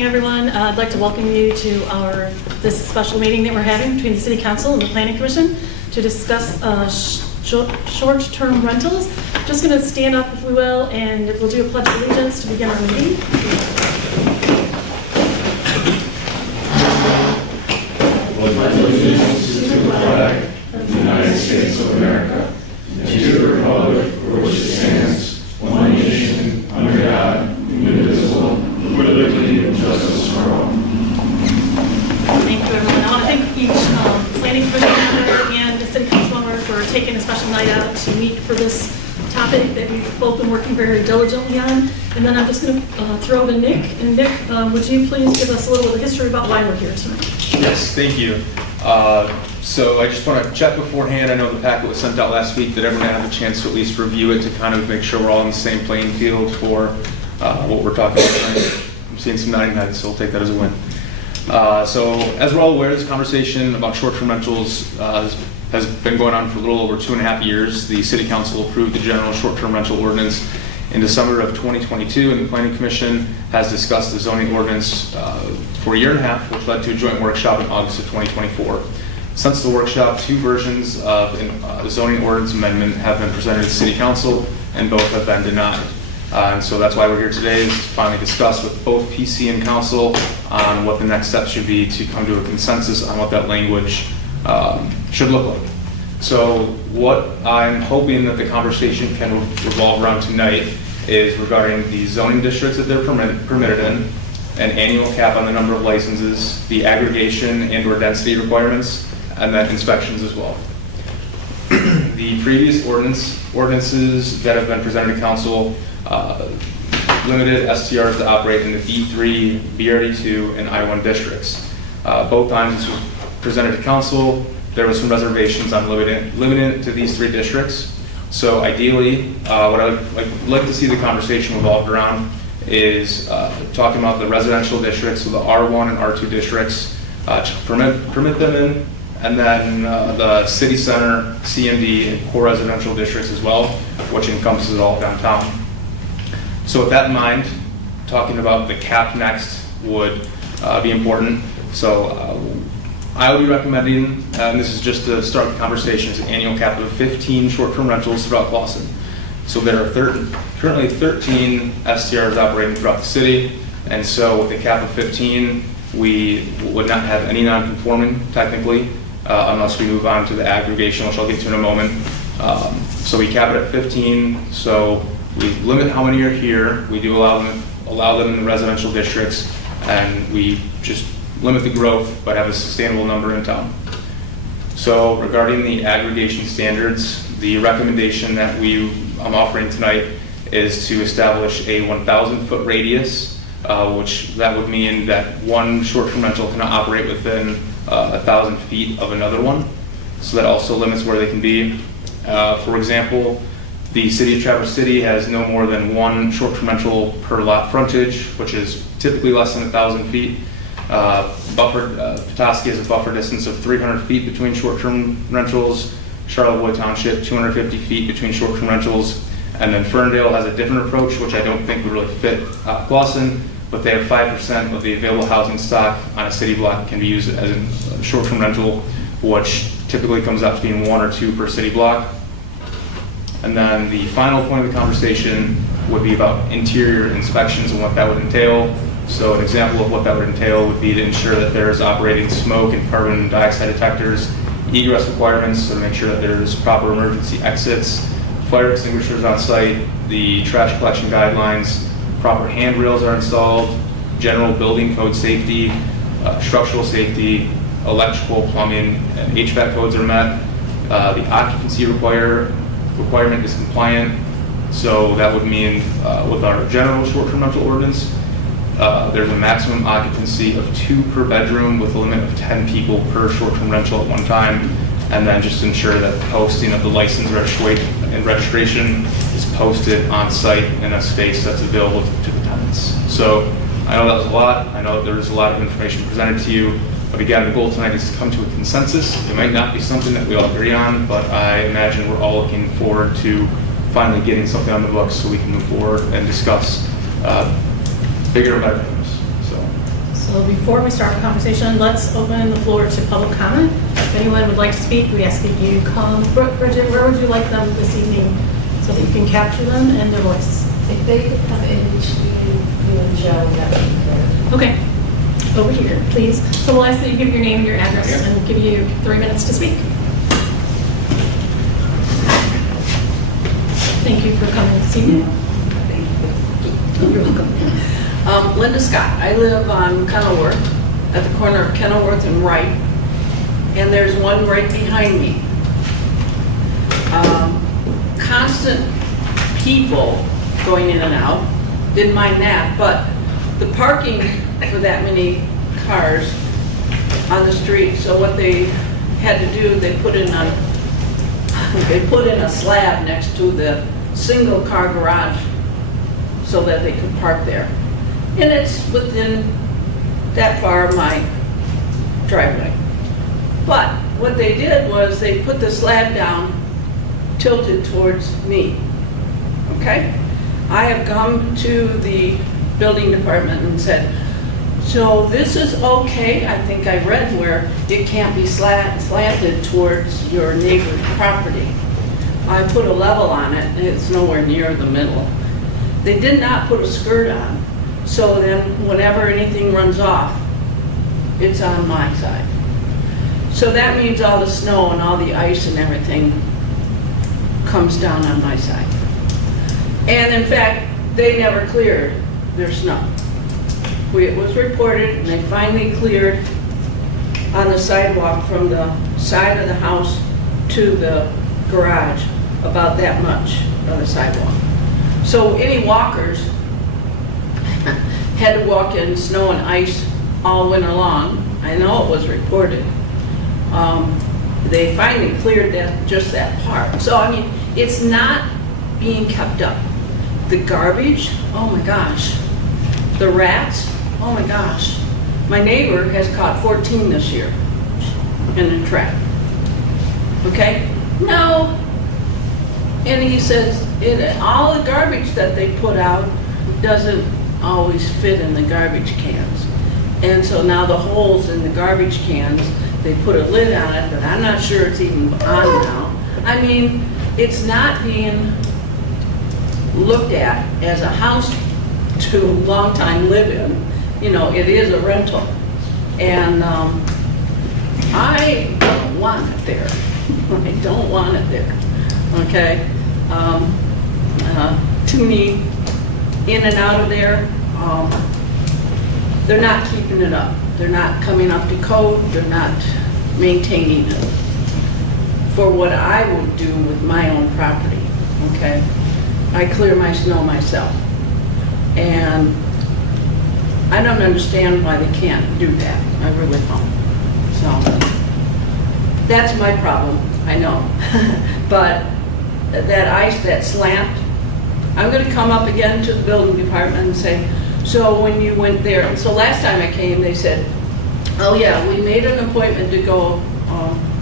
evening, everyone. I'd like to welcome you to this special meeting that we're having between the City Council and the Planning Commission to discuss short-term rentals. Just going to stand up, if we will, and we'll do a pledge of allegiance to begin our meeting. Pledge allegiance to the flag of the United States of America and to the republic for which it stands, one nation, under God, indivisible, with liberty and justice for all. Thank you, everyone. I want to thank each Planning Commission member and the City Council member for taking a special night out to meet for this topic that we've both been working very diligently on. And then I'm just going to throw to Nick. And Nick, would you please give us a little bit of history about why we're here tonight? Yes, thank you. So I just want to check beforehand. I know the packet was sent out last week. Did everyone have a chance to at least review it to kind of make sure we're all on the same playing field for what we're talking about tonight? I'm seeing some nodding heads, so we'll take that as a win. So as we're all aware, this conversation about short-term rentals has been going on for a little over 2.5 years. The City Council approved the general short-term rental ordinance in December of 2022, and the Planning Commission has discussed the zoning ordinance for a year and a half, which led to a joint workshop in August of 2024. Since the workshop, 2 versions of the zoning ordinance amendment have been presented to the City Council, and both have been denied. And so that's why we're here today, is to finally discuss with both PC and Council on what the next steps should be to come to a consensus on what that language should look like. So what I'm hoping that the conversation can revolve around tonight is regarding the zoning districts that they're permitted in, an annual cap on the number of licenses, the aggregation and/or density requirements, and then inspections as well. The previous ordinances that have been presented to Council limited STRs to operate in the B3, BRD2, and I1 districts. Both times this was presented to Council, there was some reservations on limiting it to these 3 districts. So ideally, what I would like to see the conversation revolved around is talking about the residential districts, so the R1 and R2 districts, to permit them in, and then the city center, CMD, and core residential districts as well, which encompasses all downtown. So with that in mind, talking about the cap next would be important. So I will be recommending, and this is just to start the conversation, is an annual cap of 15 short-term rentals throughout Clawson. So there are currently 13 STRs operating throughout the city, and so with a cap of 15, we would not have any non-conforming technically, unless we move on to the aggregation, which I'll get to in a moment. So we cap it at 15, so we limit how many are here. We do allow them in the residential districts, and we just limit the growth, but have a sustainable number in town. So regarding the aggregation standards, the recommendation that I'm offering tonight is to establish a 1,000-foot radius, which that would mean that one short-term rental cannot operate within 1,000 feet of another one. So that also limits where they can be. For example, the City of Traverse City has no more than 1 short-term rental per lot frontage, which is typically less than 1,000 feet. Petoskey has a buffer distance of 300 feet between short-term rentals. Charlevoix Township, 250 feet between short-term rentals. And then Ferndale has a different approach, which I don't think would really fit Clawson, but they have 5% of the available housing stock on a city block can be used as a short-term rental, which typically comes out to being 1 or 2 per city block. And then the final point of the conversation would be about interior inspections and what that would entail. So an example of what that would entail would be to ensure that there's operating smoke and carbon dioxide detectors, egress requirements, so to make sure that there's proper emergency exits, fire extinguishers on site, the trash collection guidelines, proper handrails are installed, general building code safety, structural safety, electrical, plumbing, and HVAC codes are met. The occupancy requirement is compliant, so that would mean with our general short-term rental ordinance, there's a maximum occupancy of 2 per bedroom with a limit of 10 people per short-term rental at one time, and then just ensure that the posting of the license and registration is posted on site in a space that's available to the tenants. So I know that was a lot. I know there was a lot of information presented to you, but again, the goal tonight is to come to a consensus. It might not be something that we all agree on, but I imagine we're all looking forward to finally getting something on the books so we can move forward and discuss bigger and better things. So So before we start the conversation, let's open the floor to public comment. If anyone would like to speak, we ask that you come. Bridget, where would you like them this evening so that you can capture them and their voice? If they could come in between you and Joe, that would be great. Okay, over here, please. So we'll ask that you give your name and your address and give you 3 minutes to speak. Thank you for coming this evening. You're welcome. Linda Scott. I live on Kenilworth, at the corner of Kenilworth and Wright, and there's one right behind me. Constant people going in and out, didn't mind that, but the parking for that many cars on the street, so what they had to do, they put in a slab next to the single car garage so that they could park there. And it's within that far of my driveway. But what they did was they put the slab down, tilted towards me, okay? I have come to the building department and said, so this is okay. I think I read where it can't be slanted towards your neighbor's property. I put a level on it, and it's nowhere near the middle. They did not put a skirt on, so then whenever anything runs off, it's on my side. So that means all the snow and all the ice and everything comes down on my side. And in fact, they never cleared their snow. It was reported, and they finally cleared on the sidewalk from the side of the house to the garage, about that much of the sidewalk. So any walkers had to walk in snow and ice all winter long. I know it was reported. They finally cleared that, just that part. So I mean, it's not being kept up. The garbage, oh my gosh. The rats, oh my gosh. My neighbor has caught 14 this year in a trap. Okay? No. And he says, all the garbage that they put out doesn't always fit in the garbage cans. And so now the holes in the garbage cans, they put a lid on it, but I'm not sure it's even on now. I mean, it's not being looked at as a house to long time live in. You know, it is a rental. And I don't want it there. I don't want it there. Okay? Too many in and out of there. They're not keeping it up. They're not coming up to code. They're not maintaining it for what I would do with my own property. Okay? I clear my snow myself. And I don't understand why they can't do that. I really don't. So that's my problem, I know. But that ice, that slant, I'm going to come up again to the building department and say, so when you went there, and so last time I came, they said, oh yeah, we made an appointment to go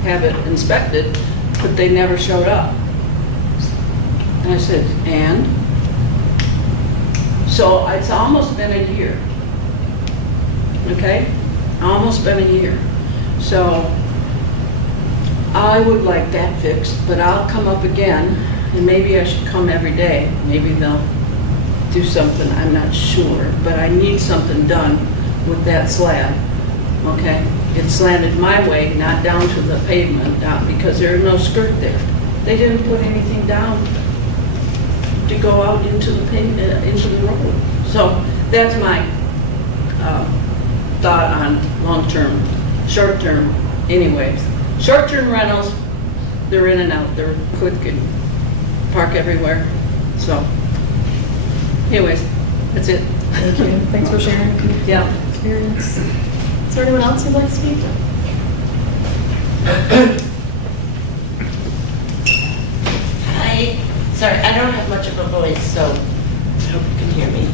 have it inspected, but they never showed up. And I said, and? So it's almost been a year. Okay? Almost been a year. So I would like that fixed, but I'll come up again, and maybe I should come every day. Maybe they'll do something, I'm not sure, but I need something done with that slab. Okay? It's slanted my way, not down to the pavement, down, because there's no skirt there. They didn't put anything down to go out into the pavement, into the road. So that's my thought on long-term, short-term, anyways. Short-term rentals, they're in and out, they're quick and park everywhere. So, anyways, that's it. Thank you. Thanks for sharing your Yeah. experience. Is there anyone else who'd like to speak? Hi. Sorry, I don't have much of a voice, so I hope you can hear me.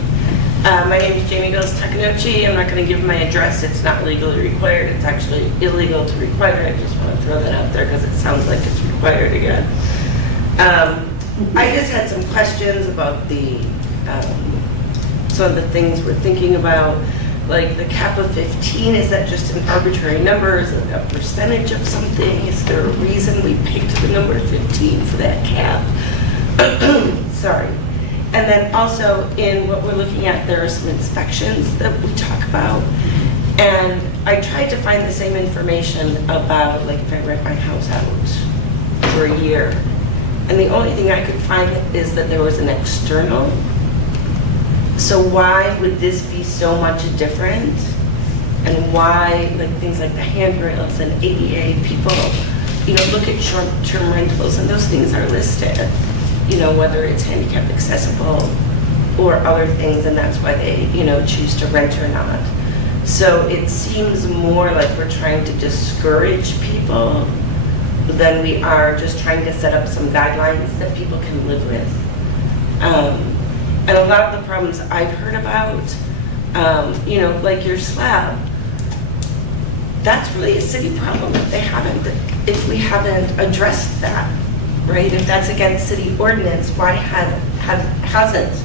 My name is Jamie Gillis Takanouchi. I'm not going to give my address. It's not legally required. It's actually illegal to require. I just want to throw that out there because it sounds like it's required again. I just had some questions about the some of the things we're thinking about. Like the cap of 15, is that just an arbitrary number? Is it a percentage of something? Is there a reason we picked the number 15 for that cap? Sorry. And then also in what we're looking at, there are some inspections that we talk about. And I tried to find the same information about, like, if I rent my house out for a year. And the only thing I could find is that there was an external. So why would this be so much different? And why, like, things like the handrails and ADA, people, you know, look at short-term rentals and those things are listed, you know, whether it's handicap accessible or other things, and that's why they, you know, choose to rent or not. So it seems more like we're trying to discourage people than we are just trying to set up some guidelines that people can live with. And a lot of the problems I've heard about, you know, like your slab, that's really a city problem if we haven't addressed that, right? If that's against city ordinance, why hasn't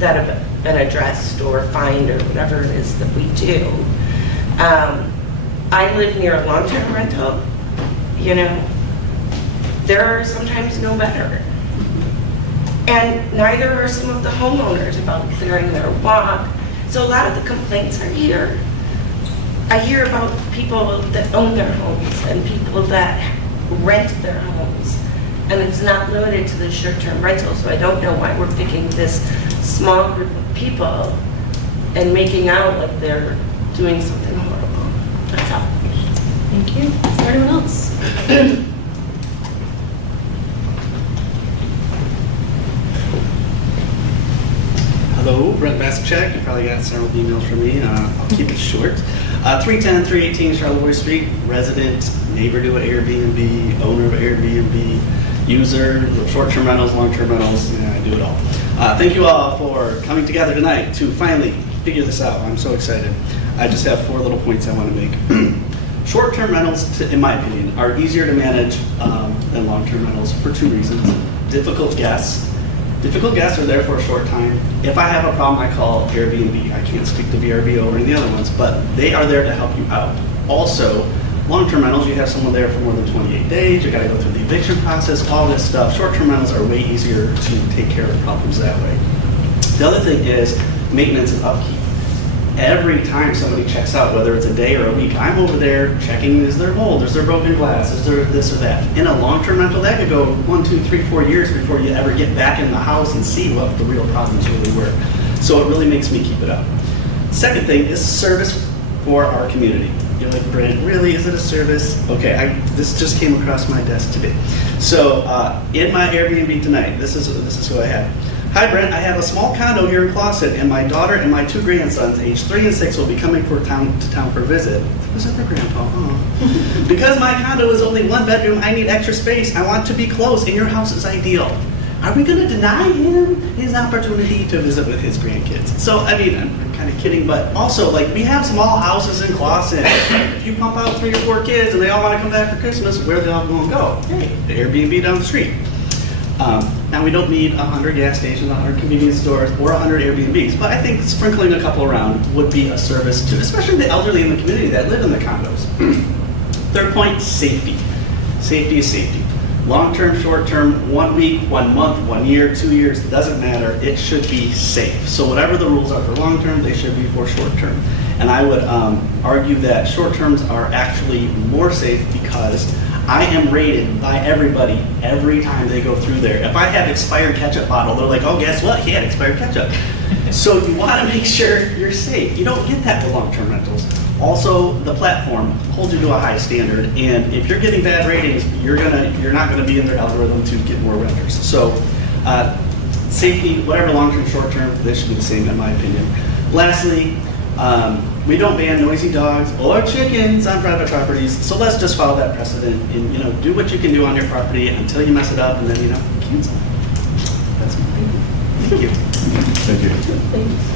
that been addressed or fined or whatever it is that we do? I live near a long-term rental, you know, there are sometimes no better. And neither are some of the homeowners about clearing their walk. So a lot of the complaints are here. I hear about people that own their homes and people that rent their homes. And it's not limited to the short-term rental, so I don't know why we're picking this small group of people and making out like they're doing something horrible. That's all. Thank you. Is there anyone else? Hello, Brett Basicek. You probably got several emails from me. I'll keep it short. 310, 318 Charlevoix Street, resident, neighbor to an Airbnb, owner of an Airbnb, user of short-term rentals, long-term rentals. Yeah, I do it all. Thank you all for coming together tonight to finally figure this out. I'm so excited. I just have 4 little points I want to make. Short-term rentals, in my opinion, are easier to manage than long-term rentals for 2 reasons. Difficult guests. Difficult guests are there for a short time. If I have a problem, I call Airbnb. I can't speak to VRBO or any of the other ones, but they are there to help you out. Also, long-term rentals, you have someone there for more than 28 days. You got to go through the eviction process, all this stuff. Short-term rentals are way easier to take care of problems that way. The other thing is maintenance and upkeep. Every time somebody checks out, whether it's a day or a week, I'm over there checking, is there mold, is there broken glass, is there this or that. In a long-term rental, that could go 1, 2, 3, 4 years before you ever get back in the house and see what the real problems really were. So it really makes me keep it up. Second thing is service for our community. You're like, Brent, really, is it a service? Okay, this just came across my desk today. So in my Airbnb tonight, this is who I have. Hi Brent, I have a small condo here in Clawson, and my daughter and my 2 grandsons, aged 3 and 6, will be coming to town for a visit. Visit their grandpa, huh? Because my condo is only 1 bedroom, I need extra space. I want to be close, and your house is ideal. Are we going to deny him his opportunity to visit with his grandkids? So, I mean, I'm kind of kidding, but also, like, we have small houses in Clawson. If you pump out 3 or 4 kids and they all want to come back for Christmas, where are they all going to go? Hey, the Airbnb down the street. Now, we don't need 100 gas stations, 100 convenience stores, or 100 Airbnbs, but I think sprinkling a couple around would be a service to, especially the elderly in the community that live in the condos. Third point, safety. Safety is safety. Long-term, short-term, 1 week, 1 month, 1 year, 2 years, doesn't matter. It should be safe. So whatever the rules are for long-term, they should be for short-term. And I would argue that short-terms are actually more safe because I am rated by everybody every time they go through there. If I have expired ketchup bottle, they're like, oh, guess what? He had expired ketchup. So you want to make sure you're safe. You don't get that with long-term rentals. Also, the platform holds you to a high standard, and if you're getting bad ratings, you're not gonna be in their algorithm to get more renters. So, safety, whatever long-term, short-term, they should be the same in my opinion. Lastly, we don't ban noisy dogs or chickens on private properties, so let's just follow that precedent and do what you can do on your property until you mess it up, and then cancel. That's my opinion. Thank you. Thank you. Thanks.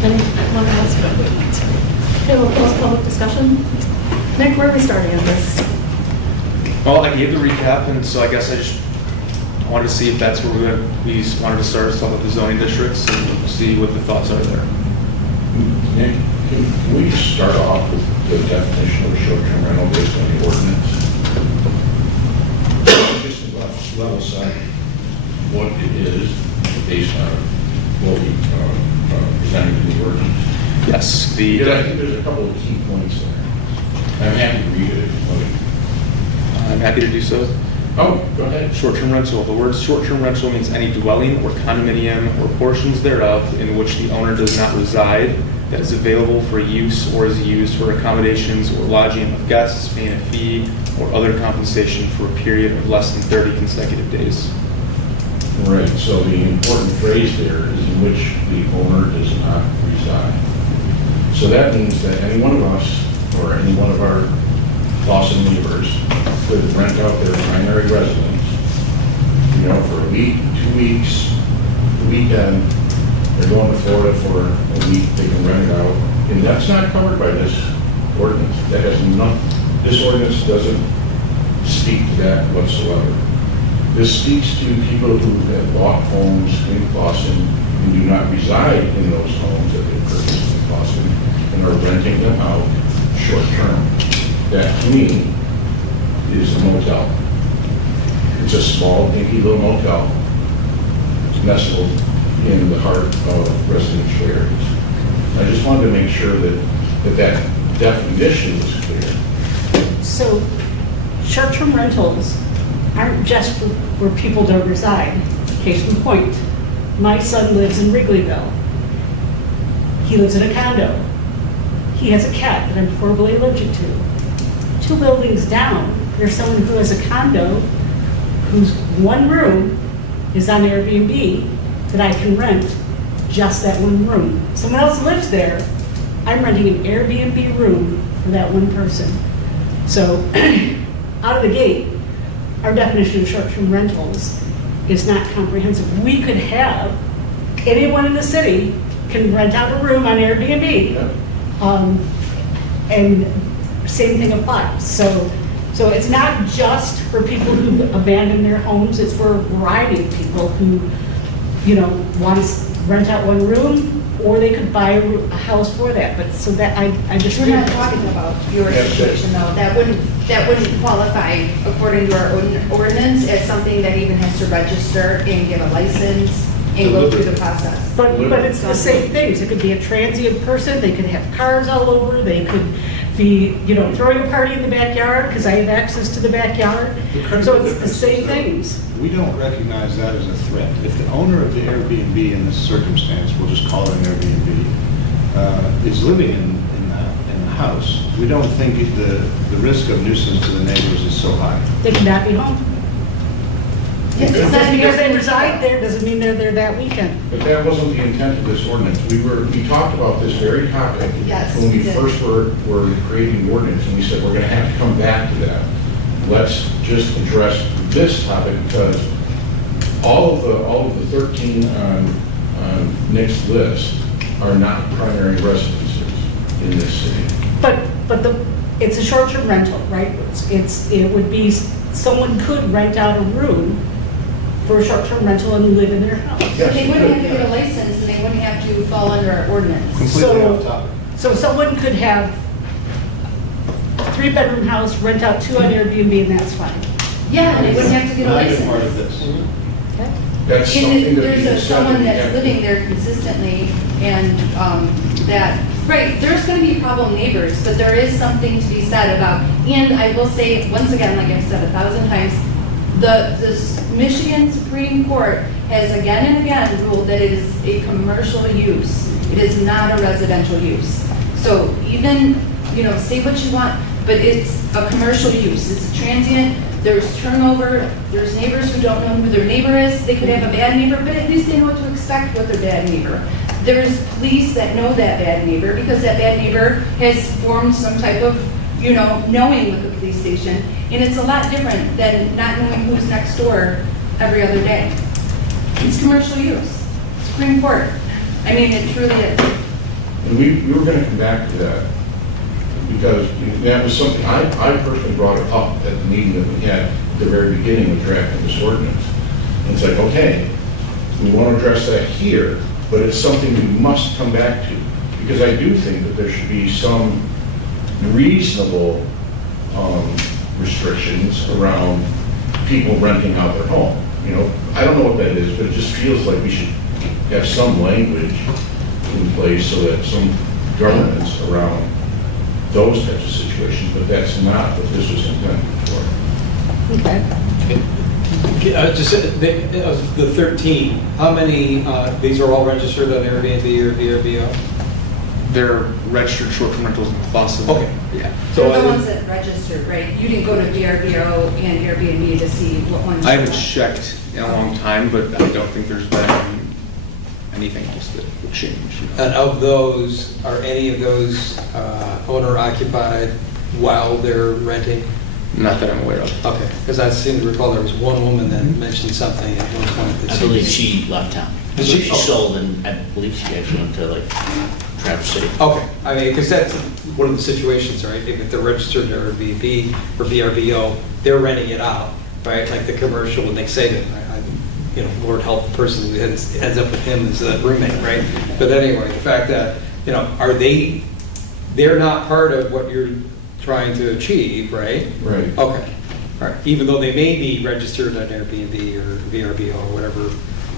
Anyone else? Okay, we'll close public discussion. Nick, where are we starting on this? Well, I gave the recap, and so I guess I wanted to see if that's where we wanted to start, talk about the zoning districts and see what the thoughts are there. Nick, can we start off with the definition of a short-term rental based on the ordinance? Just about level set what it is based on what we presented in the ordinance. Yes, Because I think there's a couple of key points there. I'm happy to read it if you want. I'm happy to do so. Oh, go ahead. Short-term rental. The word short-term rental means any dwelling or condominium or portions thereof in which the owner does not reside that is available for use or is used for accommodations or lodging of guests, paying a fee or other compensation for a period of less than 30 consecutive days. Right, so the important phrase there is in which the owner does not reside. So that means that any one of us or any one of our Lawson neighbors could rent out their primary residence, for a week, 2 weeks, the weekend. They're going to Florida for a week, they can rent it out. And that's not covered by this ordinance. That has nothing, this ordinance doesn't speak to that whatsoever. This speaks to people who have bought homes in Boston and do not reside in those homes that they purchased in Boston and are renting them out short-term. That, to me, is a motel. It's a small, dinky little motel nestled in the heart of residential areas. I just wanted to make sure that definition was clear. So, short-term rentals aren't just where people don't reside. Case in point, my son lives in Wrigleyville. He lives in a condo. He has a cat that I'm horribly allergic to. 2 buildings down, there's someone who has a condo whose one room is on Airbnb that I can rent just that one room. Someone else lives there. I'm renting an Airbnb room for that one person. So, out of the gate, our definition of short-term rentals is not comprehensive. We could have, anyone in the city can rent out a room on Airbnb. And same thing applies. So it's not just for people who abandon their homes, it's for a variety of people who, want to rent out one room, or they could buy a house for that. But so that, I just. We're not talking about your situation though. That wouldn't qualify according to our ordinance as something that even has to register and get a license and go through the process. But it's the same things. It could be a transient person, they could have cars all over, they could be, throwing a party in the backyard because I have access to the backyard. So it's the same things. We don't recognize that as a threat. If the owner of the Airbnb in this circumstance, we'll just call it an Airbnb, is living in the house, we don't think the risk of nuisance to the neighbors is so high. They cannot be home. Yes, it's Just not because they even- reside there doesn't mean they're there that weekend. But that wasn't the intent of this ordinance. We talked about this very topic Yes, when we we did. first were creating the ordinance, and we said, we're gonna have to come back to that. Let's just address this topic, because all of the 13 on Nick's list are not primary residences in this city. But it's a short-term rental, right? It would be, someone could rent out a room for a short-term rental and live in their house. So they wouldn't have to get a license and they wouldn't have to fall under our ordinance. Completely off topic. So someone could have a 3-bedroom house, rent out 2 on Airbnb, and that's fine. Yeah, and they wouldn't have to get a Not even part of license. this. That's And something that there's we someone said. that's living there consistently and right, there's going to be problem neighbors, but there is something to be said about, and I will say, once again, like I've said 1,000 times, the Michigan Supreme Court has again and again ruled that it is a commercial use. It is not a residential use. So even, say what you want, but it's a commercial use. It's transient. There's turnover. There's neighbors who don't know who their neighbor is. They could have a bad neighbor, but at least they know what to expect with their bad neighbor. There's police that know that bad neighbor because that bad neighbor has formed some type of, knowing with the police station. And it's a lot different than not knowing who's next door every other day. It's commercial use. Supreme Court. I mean, it truly is. And we were going to come back to that, because that was something, I personally brought it up at the meeting that we had at the very beginning of drafting this ordinance. And it's like, okay, we want to address that here, but it's something we must come back to. Because I do think that there should be some reasonable restrictions around people renting out their home. You know, I don't know what that is, but it just feels like we should have some language in place so that some governance around those types of situations, but that's not what this was intended for. Okay. Just, the 13, how many, these are all registered on Airbnb or VRBO? They're registered short-term rentals in Clawson. Okay. Yeah. They're the ones that registered, right? You didn't go to VRBO and Airbnb to see what ones. I haven't checked in a long time, but I don't think there's been anything else that would change. And of those, are any of those owner occupied while they're renting? Not that I'm aware of. Okay, because I seem to recall there was one woman that mentioned something at one point. that I believe she left town. Did she? She sold, and I believe she actually went to like Traverse City. Okay, I mean, because that's one of the situations, right? If they're registered in Airbnb or VRBO, they're renting it out, right? Like the commercial with Nick Saban, you know, Lord help the person who ends up with him as a roommate, right? But anyway, the fact that, you know, they're not part of what you're trying to achieve, right? Right. Okay, all right, even though they may be registered on Airbnb or VRBO or whatever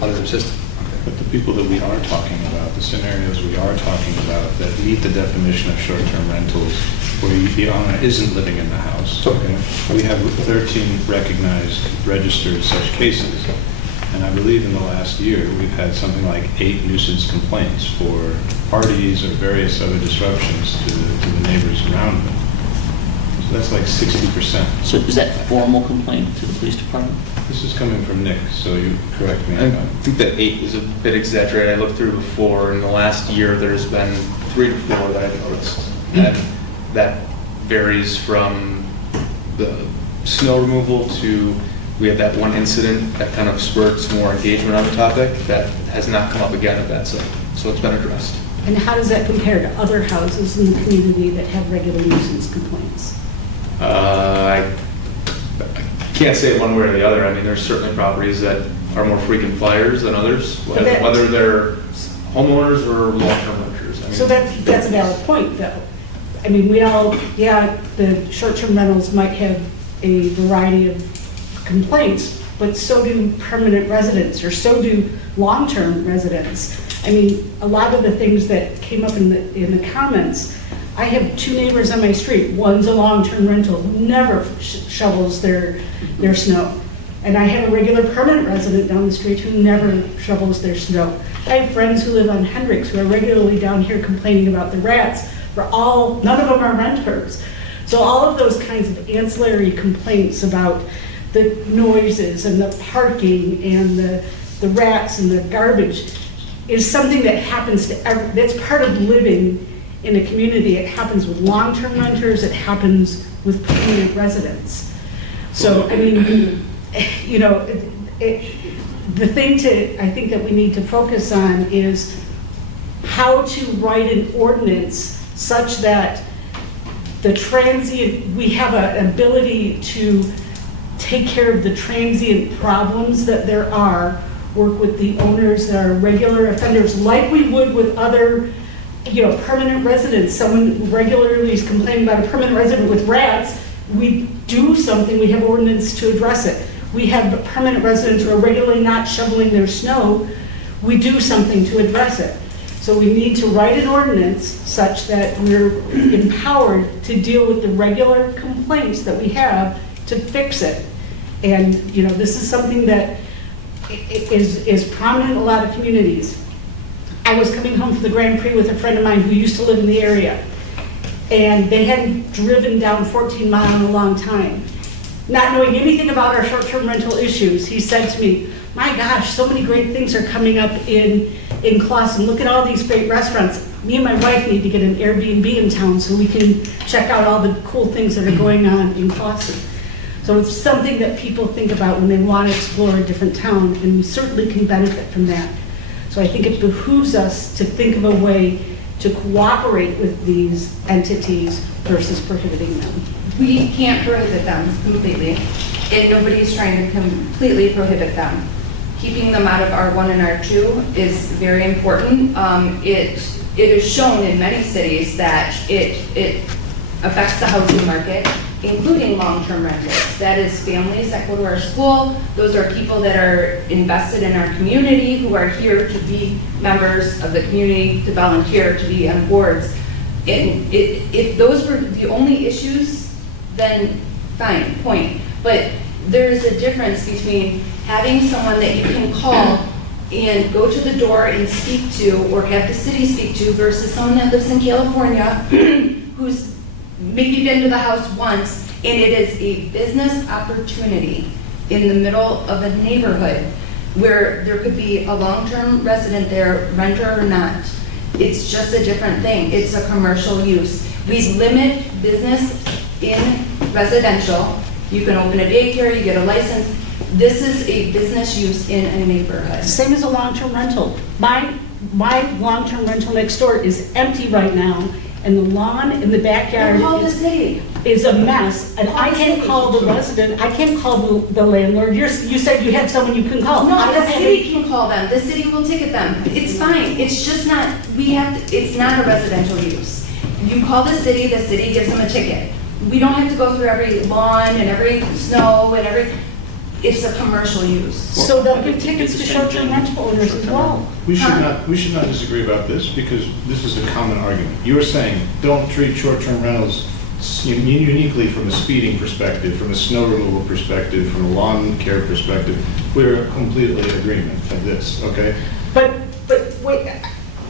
other system. But the people that we are talking about, the scenarios we are talking about that meet the definition of short-term rentals, where the owner isn't living in the house. Okay. We have 13 recognized, registered such cases. And I believe in the last year, we've had something like 8 nuisance complaints for parties or various other disruptions to the neighbors around them. So that's like 60%. So is that formal complaint to the police department? This is coming from Nick, so you correct me. I think that 8 is a bit exaggerated. I looked through before. In the last year, there's been 3 to 4 that I've noticed. And that varies from the snow removal to, we had that one incident that kind of spurred some more engagement on the topic that has not come up again at that site. So it's been addressed. And how does that compare to other houses in the community that have regular nuisance complaints? I can't say one way or the other. I mean, there's certainly properties that are more frequent flyers than others, whether they're homeowners or long-term renters. I mean, So that's a valid point, though. I mean, the short-term rentals might have a variety of complaints, but so do permanent residents, or so do long-term residents. I mean, a lot of the things that came up in the comments, I have 2 neighbors on my street. One's a long-term rental who never shovels their snow. And I have a regular permanent resident down the street who never shovels their snow. I have friends who live on Hendricks who are regularly down here complaining about the rats. None of them are renters. So all of those kinds of ancillary complaints about the noises and the parking and the rats and the garbage is something that happens to that's part of living in a community. It happens with long-term renters, it happens with permanent residents. So, I mean, you know, the thing I think that we need to focus on is how to write an ordinance such that we have an ability to take care of the transient problems that there are, work with the owners that are regular offenders, like we would with other, you know, permanent residents. Someone regularly is complaining about a permanent resident with rats, we do something, we have ordinance to address it. We have permanent residents who are regularly not shoveling their snow, we do something to address it. So we need to write an ordinance such that we're empowered to deal with the regular complaints that we have to fix it. And, you know, this is something that is prominent in a lot of communities. I was coming home from the Grand Prix with a friend of mine who used to live in the area, and they hadn't driven down 14 Mile in a long time. Not knowing anything about our short-term rental issues, he said to me, my gosh, so many great things are coming up in Clawson. Look at all these great restaurants. Me and my wife need to get an Airbnb in town so we can check out all the cool things that are going on in Clawson. So it's something that people think about when they want to explore a different town, and we certainly can benefit from that. So I think it behooves us to think of a way to cooperate with these entities versus prohibiting them. We can't prohibit them completely, and nobody's trying to completely prohibit them. keeping them out of R1 and R2 is very important. It is shown in many cities that it affects the housing market, including long-term rentals. That is families that go to our school. Those are people that are invested in our community, who are here to be members of the community, to volunteer, to be on boards. And if those were the only issues, then fine, point. But there is a difference between having someone that you can call and go to the door and speak to, or have the city speak to, versus someone that lives in California who's maybe been to the house once, and it is a business opportunity in the middle of a neighborhood where there could be a long-term resident there, renter or not. It's just a different thing. It's a commercial use. We limit business in residential. You can open a daycare, you get a license. This is a business use in a neighborhood. Same as a long-term rental. My long-term rental next door is empty right now, and the lawn in the backyard Call the city. is a mess, and I can't call the resident, I can't call the landlord. You said you had someone you can call. I No, don't the have city any- can call them. The city will ticket them. It's fine. It's just not, it's not a residential use. You call the city gives them a ticket. We don't have to go through every lawn and every snow and it's a commercial use. So they'll give tickets to short-term rental owners as well. We should not disagree about this, because this is a common argument. You are saying, don't treat short-term rentals uniquely from a speeding perspective, from a snow removal perspective, from a lawn care perspective. We're completely in agreement of this, okay? But wait,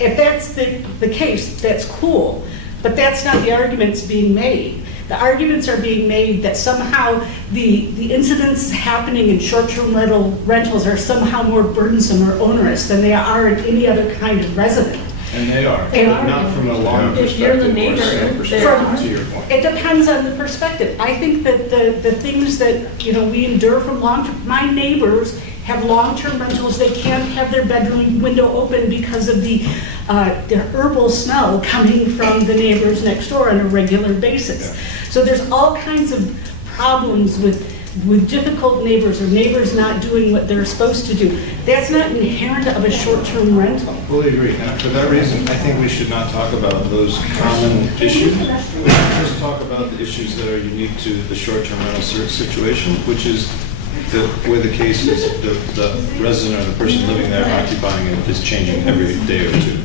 if that's the case, that's cool, but that's not the arguments being made. The arguments are being made that somehow the incidents happening in short-term rentals are somehow more burdensome or onerous than they are in any other kind of resident. And they are, They but are. not from a lawn If you're the perspective or a neighbor, sand they're- perspective, to your point. It depends on the perspective. I think that the things that, we endure from my neighbors have long-term rentals. They can't have their bedroom window open because of the herbal smell coming from the neighbors next door on a regular basis. So there's all kinds of problems with difficult neighbors or neighbors not doing what they're supposed to do. That's not inherent of a short-term rental. Fully agree. Now, for that reason, I think we should not talk about those common issues. We should just talk about the issues that are unique to the short-term rental situation, which is where the case is the resident or the person living there occupying it is changing every day or two.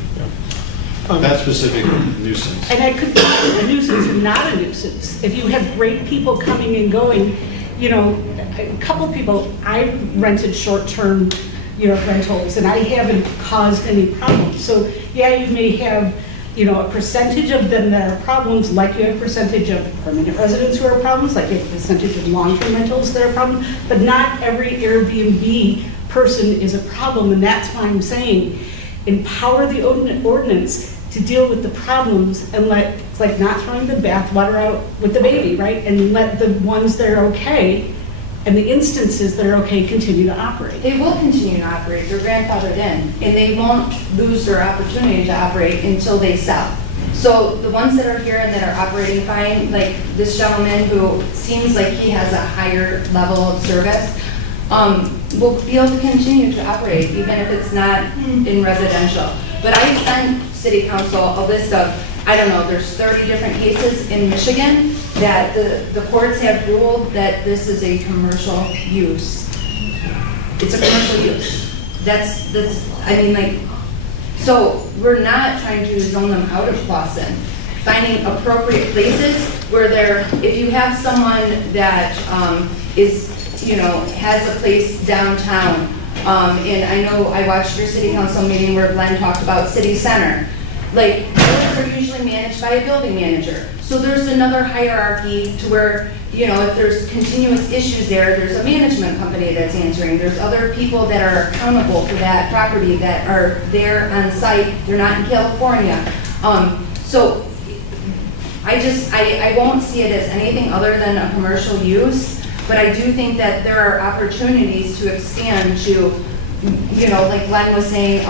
That specific nuisance. And that could be a nuisance or not a nuisance. If you have great people coming and going, a couple people, I rented short-term, rentals, and I haven't caused any problems. So, yeah, you may have, a percentage of them that are problems, like you have a percentage of permanent residents who are problems, like you have a percentage of long-term rentals that are problems, but not every Airbnb person is a problem, and that's why I'm saying empower the ordinance to deal with the problems and it's like not throwing the bathwater out with the baby, right? And let the ones that are okay and the instances that are okay continue to operate. They will continue to operate. They're grandfathered in, and they won't lose their opportunity to operate until they sell. So the ones that are here and that are operating fine, like this gentleman who seems like he has a higher level of service, will be able to continue to operate even if it's not in residential. But I sent City Council a list of, I don't know, there's 30 different cases in Michigan that the courts have ruled that this is a commercial use. It's a commercial use. So we're not trying to zone them out of Clawson. Finding appropriate places where if you have someone that has a place downtown, and I know I watched your city council meeting where Glenn talked about city center. Like, those are usually managed by a building manager. So there's another hierarchy to where, if there's continuous issues there's a management company that's answering. There's other people that are accountable for that property that are there on site. They're not in California. So I won't see it as anything other than a commercial use, but I do think that there are opportunities to expand to, like Glenn was saying,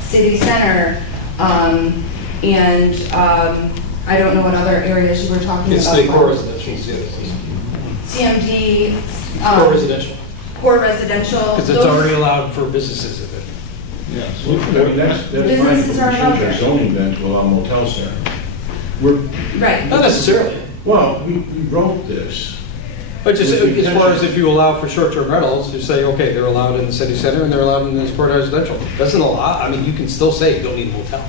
city center, and I don't know what other areas you were talking It's about. the core residential, CMD. core residential. core residential. Because it's those- already allowed for businesses of it. Yes. I mean, that's fine, Businesses but are we allowed change our there. zoning then to allow motels there. We're, Right. Not necessarily. well, we wrote this. But just as far as if you allow for short-term rentals, you say, okay, they're allowed in the city center and they're allowed in the sport residential. Doesn't allow, I mean, you can still say you don't need a motel,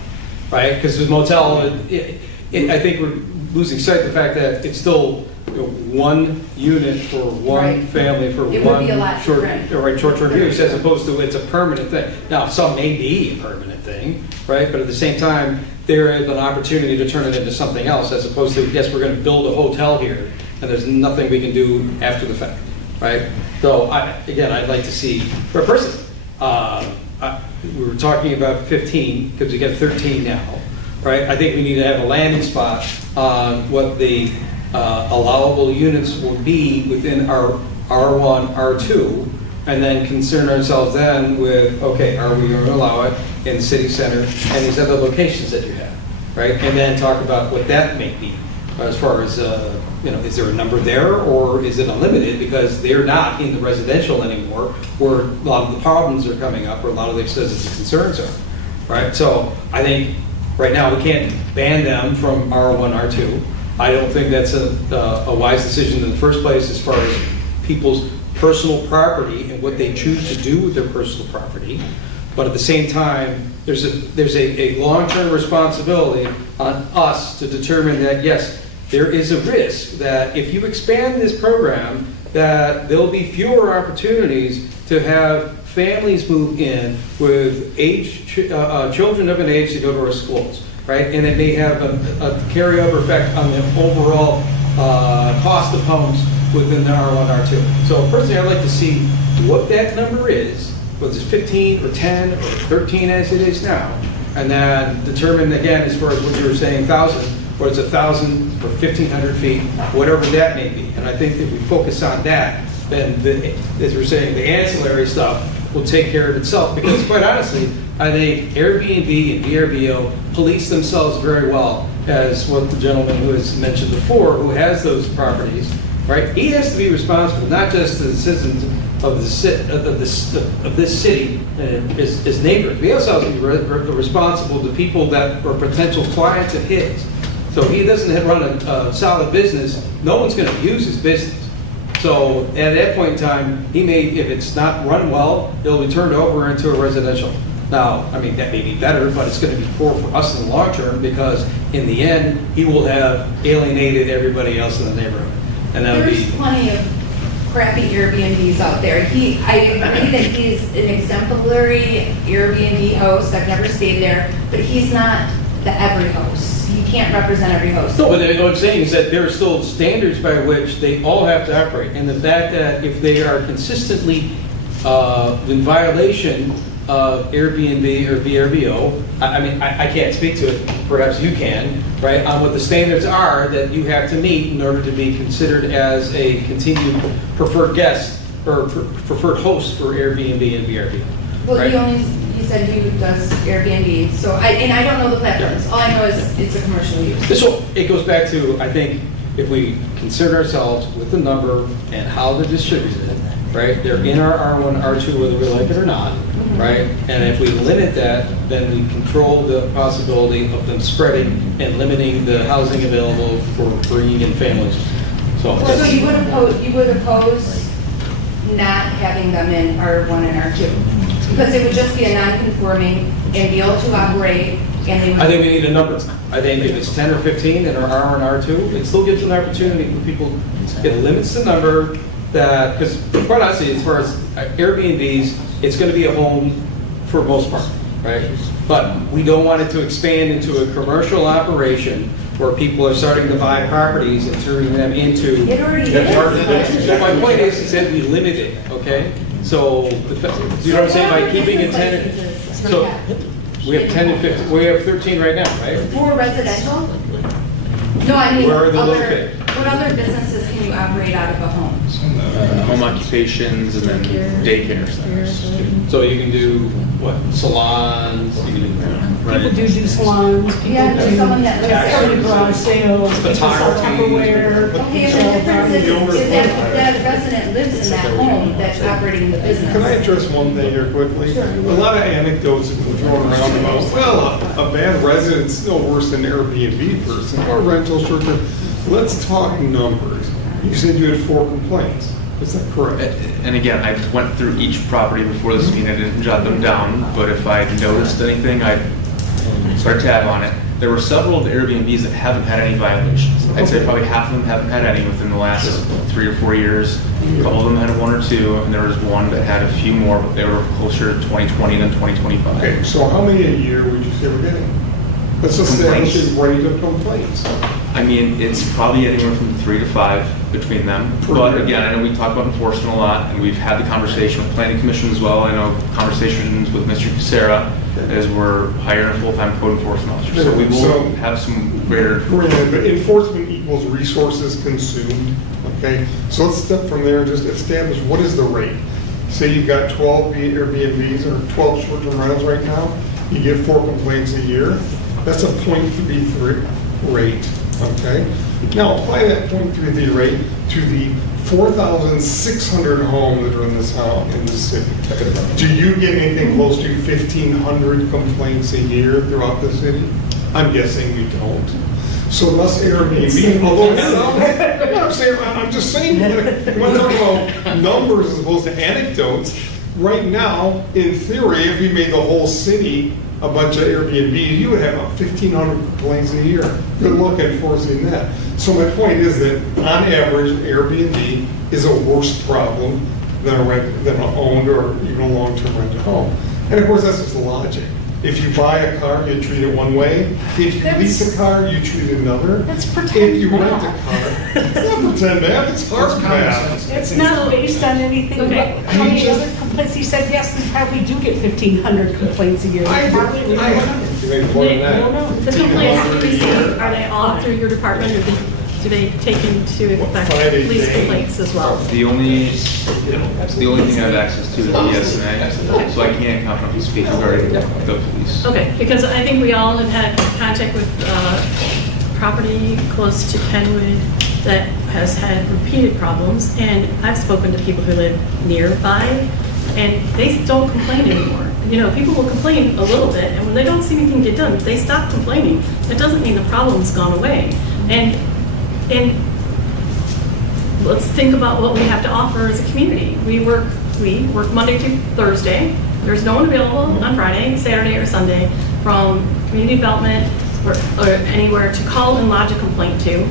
right? Because the motel, I think we're losing sight of the fact that it's still, you know, one unit for one Right. family for It would one be a lot short, different. right, short-term use, as opposed to it's a permanent thing. Now, some may be a permanent thing, right? But at the same time, there is an opportunity to turn it into something else, as opposed to, yes, we're gonna build a hotel here, and there's nothing we can do after the fact, right? So, again, I'd like to see, for a person, we were talking about 15, because we got 13 now, right? I think we need to have a landing spot on what the allowable units will be within our R1, R2, and then concern ourselves then with, okay, are we going to allow it in the city center and these other locations that you have, right? And then talk about what that may be, as far as, you know, is there a number there, or is it unlimited, because they're not in the residential anymore, where a lot of the problems are coming up, or a lot of the citizens' concerns are, right? So I think right now we can't ban them from R1, R2. I don't think that's a wise decision in the first place, as far as people's personal property and what they choose to do with their personal property. But at the same time, there's a long-term responsibility on us to determine that, yes, there is a risk that if you expand this program, that there'll be fewer opportunities to have families move in with children of an age to go to our schools, right? And it may have a carryover effect on the overall cost of homes within the R1, R2. So personally, I'd like to see what that number is, whether it's 15 or 10 or 13 as it is now, and then determine again, as far as what you were saying, 1,000, or it's 1,000 or 1,500 feet, whatever that may be. And I think that we focus on that, then, as we're saying, the ancillary stuff will take care of itself. Because quite honestly, I think Airbnb and VRBO police themselves very well, as what the gentleman who has mentioned before, who has those properties, right? He has to be responsible, not just to the citizens of this city, his neighbors. He also has to be responsible to people that are potential clients of his. So he doesn't run a solid business, no one's going to use his business. So at that point in time, he may, if it's not run well, it'll be turned over into a residential. Now, I mean, that may be better, but it's going to be poor for us in the long term, because in the end, he will have alienated everybody else in the neighborhood. And that'll be. There's plenty of crappy Airbnbs out there. I agree that he's an exemplary Airbnb host. I've never stayed there, but he's not the every host. He can't represent every host. No, but what I'm saying is that there are still standards by which they all have to operate. And the fact that if they are consistently in violation of Airbnb or VRBO, I mean, I can't speak to it, perhaps you can, right, on what the standards are that you have to meet in order to be considered as a continued preferred guest or preferred host for Airbnb and VRBO. Well, right? he said he does Airbnb, so I don't know the platforms. All I know is it's a commercial use. So it goes back to, I think, if we concern ourselves with the number and how they're distributed, right? They're in our R1, R2, whether we like it or not, right? And if we limit that, then we control the possibility of them spreading and limiting the housing available for bringing in families. So So you would oppose not having them in R1 and R2? Because it would just be a non-conforming and be able to operate, and they would. I think we need a number. I think if it's 10 or 15 in our R1, R2, it still gives an opportunity for people, it limits the number that, because quite honestly, as far as Airbnbs, it's going to be a home for most part, right? But we don't want it to expand into a commercial operation where people are starting to buy properties and turning them into. It already That's hard to do. is. My point is that we limit it, okay? So, you know what I'm saying, by keeping it 10, so we have 10 and 15, we have 13 right now, right? For residential? No, I mean. Where are they other- located? What other businesses can you operate out of a home? Home occupations and then daycare centers. So you can do, what, salons, you can do, People do salons, people Yeah, there's someone that lives do garage sales, people sell Photography. Tupperware. Okay, the difference is that that resident lives in that home that's operating the business. Can I address one thing here quickly? A lot of anecdotes have been thrown around about, well, a bad resident's no worse than an Airbnb person or rental short-term. Let's talk numbers. You said you had 4 complaints. Is that correct? And again, I went through each property before this meeting, I didn't jot them down, but if I noticed anything, I'd start a tab on it. There were several of the Airbnbs that haven't had any violations. I'd say probably half of them haven't had any within the last 3 or 4 years. A couple of them had 1 or 2, and there was one that had a few more, but they were closer to 2020 than 2025. Okay, so how many a year would you say we're getting? Let's establish a rate of complaints. I mean, it's probably anywhere from 3 to 5 between them. But again, I know we talk about enforcement a lot, and we've had the conversation with planning commission as well. I know conversations with Mr. Casera as we're hiring a full-time code enforcement officer. So we will have some greater. Granted, but enforcement equals resources consumed, okay? So let's step from there and just establish what is the rate. Say you've got 12 Airbnbs or 12 short-term rentals right now, you get 4 complaints a year. That's a 0.33 rate, okay? Now apply that 0.33 rate to the 4,600 homes that are in this house, in this city. Do you get anything close to 1,500 complaints a year throughout the city? I'm guessing you don't. So less Airbnb, although I'm just saying, when I talk about numbers as opposed to anecdotes, right now, in theory, if we made the whole city a bunch of Airbnb, you would have about 1,500 complaints a year. Good luck enforcing that. So my point is that on average, Airbnb is a worse problem than an owned or even a long-term rental home. And of course, that's just logic. If you buy a car, you treat it one way. If you lease a car, you treat it another. That's pretend If you rent a math. car, it's not pretend math, it's hard math. It's not based on anything, Okay. but how many other complaints? He said, yes, we probably do get 1,500 complaints a year. Probably we I- don't. You make more than I don't that. know. The complaints that you receive, are they all through your department, or do they take into effect Friday police day. complaints as well? The only thing I have access to is BSNA, so I can't confidently speak regarding the police. Okay, because I think we all have had contact with property close to Kenwood that has had repeated problems, and I've spoken to people who live nearby, and they don't complain anymore. You know, people will complain a little bit, and when they don't see anything get done, they stop complaining. That doesn't mean the problem's gone away. And let's think about what we have to offer as a community. We work Monday to Thursday. There's no one available on Friday, Saturday, or Sunday from community development or anywhere to call and lodge a complaint to.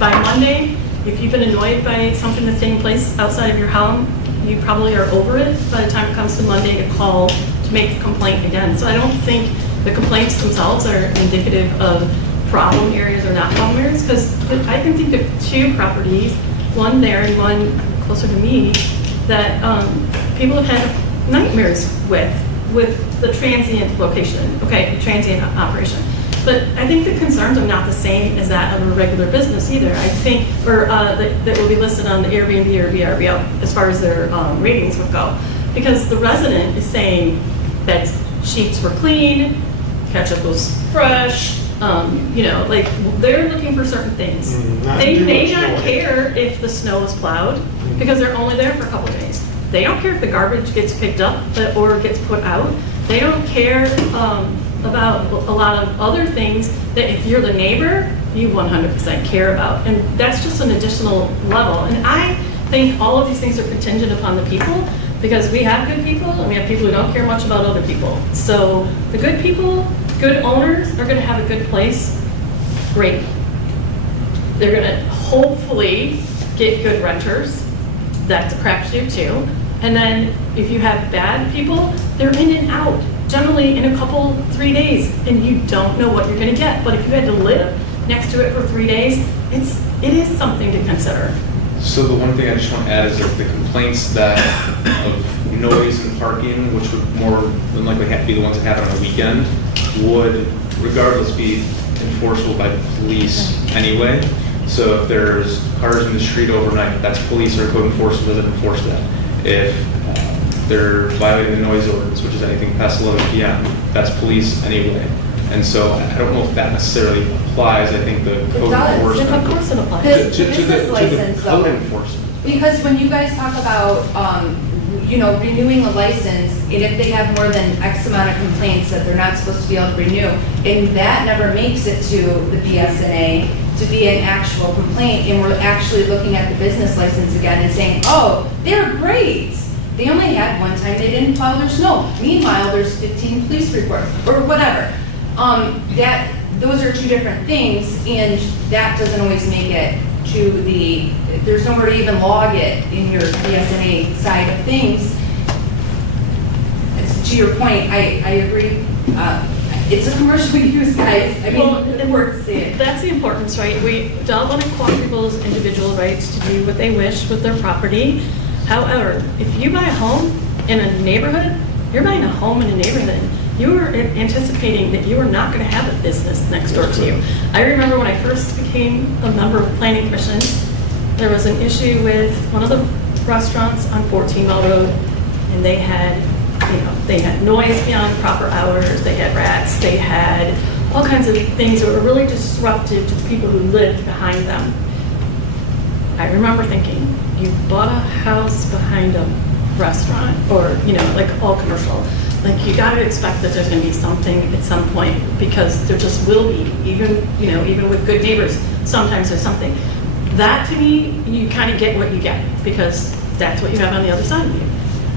By Monday, if you've been annoyed by something that's taking place outside of your home, you probably are over it by the time it comes to Monday to call to make a complaint again. So I don't think the complaints themselves are indicative of problem areas or not problem areas, because I can think of 2 properties, one there and one closer to me, that people have had nightmares with the transient location, okay, the transient operation. But I think the concerns are not the same as that of a regular business either. I think, or that will be listed on the Airbnb or VRBO as far as their ratings would go. Because the resident is saying that sheets were clean, ketchup was fresh, you know, like they're looking for certain things. They may not care if the snow is plowed because they're only there for a couple of days. They don't care if the garbage gets picked up or gets put out. They don't care about a lot of other things that if you're the neighbor, you 100% care about. And that's just an additional level. And I think all of these things are contingent upon the people, because we have good people and we have people who don't care much about other people. So the good people, good owners are gonna have a good place, great. They're gonna hopefully get good renters. That's a crapshoot too. And then if you have bad people, they're in and out, generally in a couple, 3 days, and you don't know what you're gonna get. But if you had to live next to it for 3 days, it is something to consider. So the one thing I just want to add is that the complaints that of noise and parking, which would more than likely have to be the ones that happen on a weekend, would regardless be enforceable by the police anyway. So if there's cars in the street overnight, that's police or code enforcement doesn't enforce that. If they're violating the noise ordinance, which is anything past 11 p.m., that's police anyway. And so I don't know if that necessarily applies. I think the code does. enforcement. Of course it applies. The To business the license, code though. enforcement. Because when you guys talk about, renewing a license, and if they have more than X amount of complaints that they're not supposed to be able to renew, and that never makes it to the BSNA to be an actual complaint, and we're actually looking at the business license again and saying, oh, they're great. They only had one time they didn't plow their snow. Meanwhile, there's 15 police reports, or whatever. Those are two different things, and that doesn't always make it to the, there's nowhere to even log it in your BSNA side of things. To your point, I agree. It's a commercial use, guys. I mean, Well, it works. That's the importance, right? We don't want to quash people's individual rights to do what they wish with their property. However, if you buy a home in a neighborhood, you're buying a home in a neighborhood. You are anticipating that you are not going to have a business next door to you. I remember when I first became a member of the Planning Commission, there was an issue with one of the restaurants on 14 Mile Road, and they had noise beyond proper hours, they had rats, they had all kinds of things that were really disruptive to the people who lived behind them. I remember thinking, you bought a house behind a restaurant, or, like all commercial. Like, you got to expect that there's going to be something at some point, because there just will be, even with good neighbors, sometimes there's something. That, to me, you kind of get what you get, because that's what you have on the other side of you.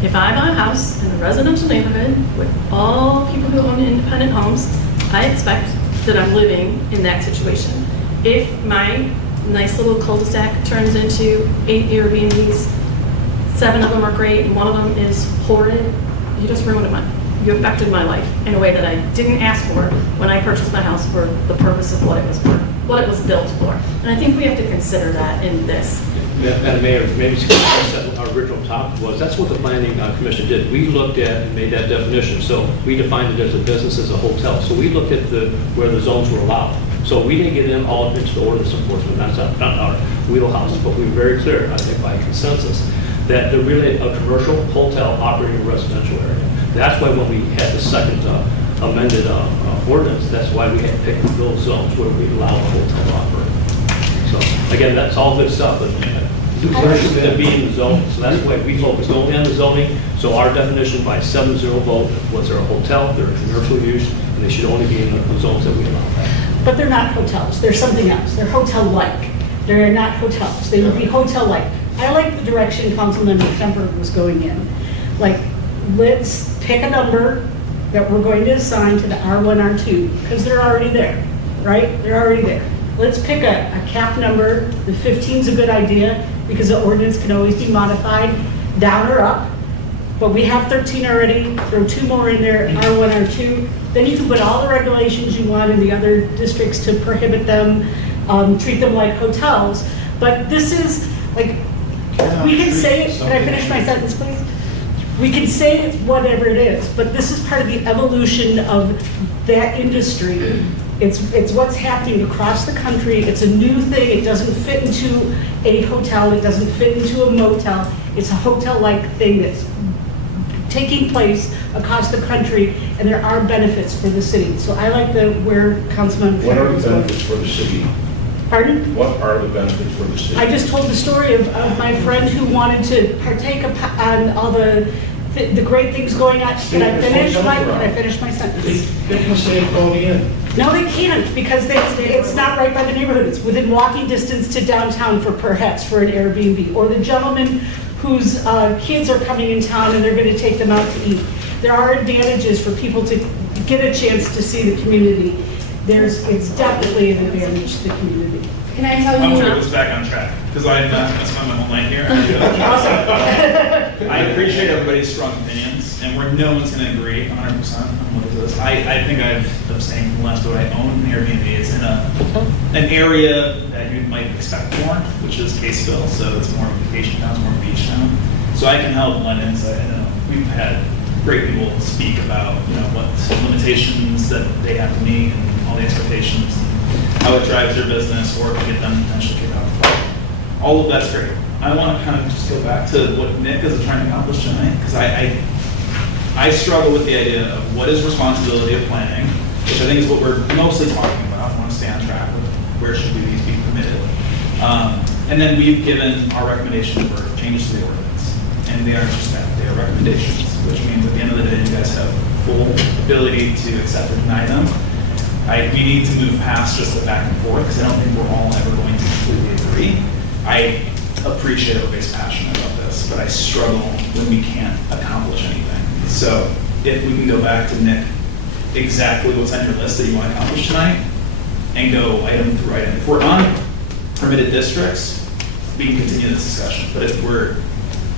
If I buy a house in a residential neighborhood with all people who own independent homes, I expect that I'm living in that situation. If my nice little cul-de-sac turns into 8 Airbnbs, 7 of them are great, and one of them is horrid, you just you affected my life in a way that I didn't ask for when I purchased my house for the purpose of what it was for, what it was built for. And I think we have to consider that in this. Madam Mayor, maybe what our original topic was, that's what the Planning Commission did. We looked at and made that definition. So we defined it as a business, as a hotel. So we looked at where the zones were allowed. So we didn't get in all into the ordinance enforcement, that's not our wheelhouse, but we were very clear, I think by consensus, that they're really a commercial hotel operating in a residential area. That's why when we had the second amended ordinance, that's why we had to pick those zones where we allow a hotel to operate. So again, that's all good stuff, but to be in the zone. So that's why we focused only on the zoning. So our definition by 7-0 vote was they're a hotel, they're a commercial use, and they should only be in the zones that we allow that. But they're not hotels, they're something else, they're hotel-like. They're not hotels, they would be hotel-like. I like the direction Councilman Schemberg was going in. Like, let's pick a number that we're going to assign to the R1, R2, because they're already there, right? They're already there. Let's pick a cap number. The 15 is a good idea, because the ordinance can always be modified down or up. But we have 13 already, throw 2 more in there, R1, R2. Then you can put all the regulations you want in the other districts to prohibit them, treat them like hotels. But this is, like, we can say it, can I finish my sentence, please? We can say it's whatever it is, but this is part of the evolution of that industry. It's what's happening across the country. It's a new thing. It doesn't fit into a hotel. It doesn't fit into a motel. It's a hotel-like thing that's taking place across the country, and there are benefits for the city. So I like where Councilman. What are the benefits for the city? Pardon? What are the benefits for the city? I just told the story of my friend who wanted to partake on all the great things going on. Can I finish my sentence? They can stay at Coney Inn. No, they can't, because it's not right by the neighborhood. It's within walking distance to downtown perhaps for an Airbnb. Or the gentleman whose kids are coming in town and they're going to take them out to eat. There are advantages for people to get a chance to see the community. It's definitely an advantage to the community. Can I tell you? I'm going to put this back on track, because I spent my whole life here. I appreciate everybody's strong opinions, and where no one's going to agree 100% on what it is. I think I've abstained from the last vote. I own an Airbnb. It's in an area that you might expect more, which is Caseville, so it's more of a vacation town, it's more of a beach town. So I can help lend in. So we've had great people speak about what limitations that they have to meet and all the expectations. how it drives their business, or to get them potentially kicked out of the club. All of that's great. I want to kind of just go back to what Nick is trying to accomplish tonight, because I struggle with the idea of what is responsibility of planning, which I think is what we're mostly talking about. I want to stay on track with where should these be permitted. And then we've given our recommendation for changes to the ordinance. And they are just that, they are recommendations, which means at the end of the day, you guys have full ability to accept or deny them. We need to move past just the back and forth, because I don't think we're all ever going to completely agree. I appreciate everybody's passionate about this, but I struggle when we can't accomplish anything. So if we can go back to Nick, exactly what's on your list that you want to accomplish tonight, and go item through item. If we're on permitted districts, we can continue this discussion. But if we're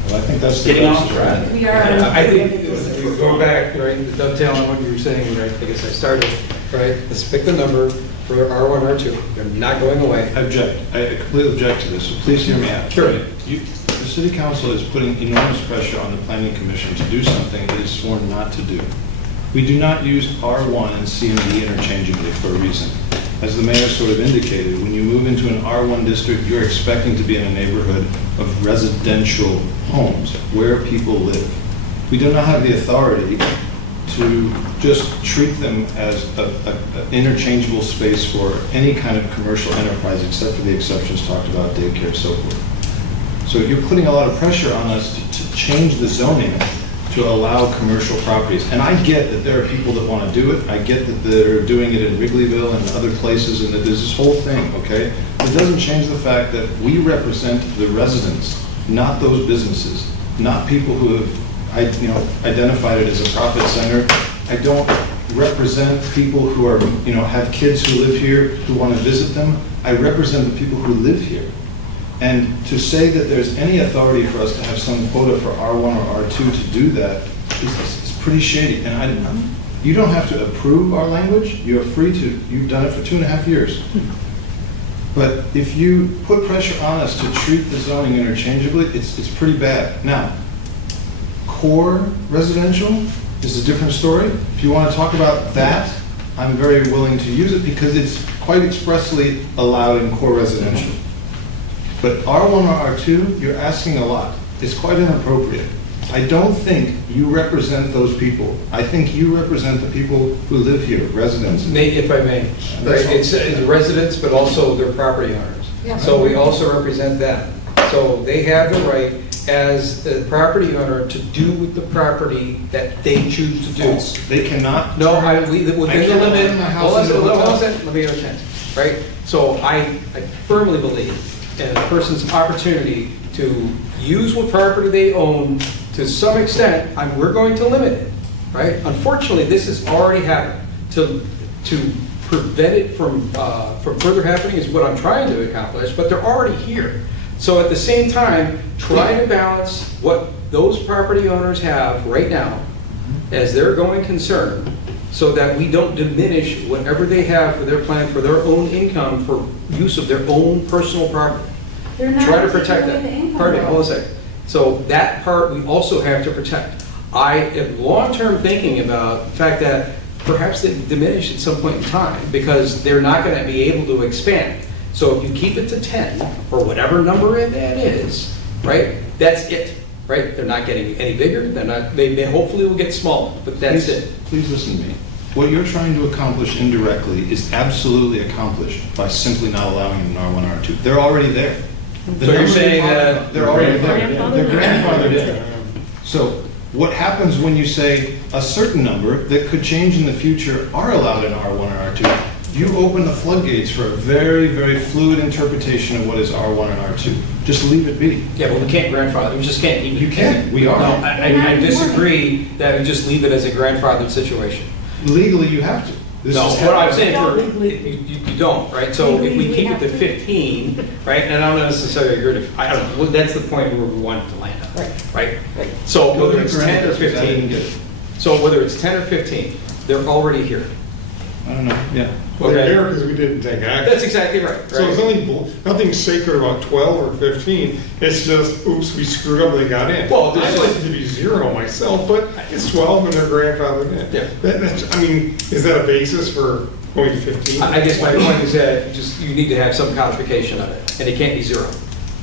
Well, I think that's getting off track, We are. I think, if we go back, right, to dovetail on what you were saying, right, I guess I started, right, let's pick the number for R1, R2. They're not going away. I object. I completely object to this, so please hear me out. Sure. The city council is putting enormous pressure on the planning commission to do something it is sworn not to do. We do not use R1 and C&D interchangeably for a reason. As the mayor sort of indicated, when you move into an R1 district, you're expecting to be in a neighborhood of residential homes where people live. We do not have the authority to just treat them as an interchangeable space for any kind of commercial enterprise, except for the exceptions talked about, daycare, and so forth. So you're putting a lot of pressure on us to change the zoning to allow commercial properties. And I get that there are people that want to do it. I get that they're doing it in Wrigleyville and other places, and that there's this whole thing, okay? It doesn't change the fact that we represent the residents, not those businesses, not people who have identified it as a profit center. I don't represent people who are, have kids who live here, who want to visit them. I represent the people who live here. And to say that there's any authority for us to have some quota for R1 or R2 to do that is pretty shady. And you don't have to approve our language. You're free to. You've done it for 2.5 years. But if you put pressure on us to treat the zoning interchangeably, it's pretty bad. Now, core residential is a different story. If you want to talk about that, I'm very willing to use it because it's quite expressly allowed in core residential. But R1 or R2, you're asking a lot. It's quite inappropriate. I don't think you represent those people. I think you represent the people who live here, residents. Nate, if I may, right, it's residents, but also their property owners. Yeah. So we also represent them. So they have the right as the property owner to do with the property that they choose to do. They cannot. No, within the limit. turn my house Hold on, into a hold on, hotel. let me have a chance, right? So I firmly believe in a person's opportunity to use what property they own to some extent, and we're going to limit it, right? Unfortunately, this has already happened. To prevent it from further happening is what I'm trying to accomplish, but they're already here. So at the same time, try to balance what those property owners have right now as their going concern, so that we don't diminish whatever they have for their plan, for their own income, for use of their own personal property. They're not Try to protect taking away the that. income, Pardon me, though. hold on a second. So that part we also have to protect. I am long-term thinking about the fact that perhaps they diminish at some point in time because they're not going to be able to expand. So if you keep it to 10 or whatever number that is, right, that's it, right? They're not getting any bigger. They're not. They hopefully will get smaller, but that's it. Please listen to me. What you're trying to accomplish indirectly is absolutely accomplished by simply not allowing them in R1, R2. They're already there. The So you're number saying talk that about, they're already there. grandfathered They're in. grandfathered in. So what happens when you say a certain number that could change in the future are allowed in R1 or R2? You open the floodgates for a very, very fluid interpretation of what is R1 and R2. Just leave it be. Yeah, but we can't grandfather. We just can't. You can. We are. No, I disagree that we just leave it as a grandfathered situation. Legally, you have to. This No, is what I'm how- saying No, for, legally. you don't, right? So if we keep it to 15, right, and I don't necessarily agree to, I don't know, well, that's the point where we want it to land on, right? So whether it's 10 or 15, so whether it's 10 or 15, they're already here. I don't know, yeah. Well, they're here because we didn't take action. That's exactly right. So there's nothing sacred about 12 or 15. It's just, oops, we screwed up, they got in. Well, there's I'd like it to be 0 myself, but it's 12 and they're grandfathered in. Yeah. Is that a basis for going to 15. I guess my point is that just, you need to have some codification of it, and it can't be zero.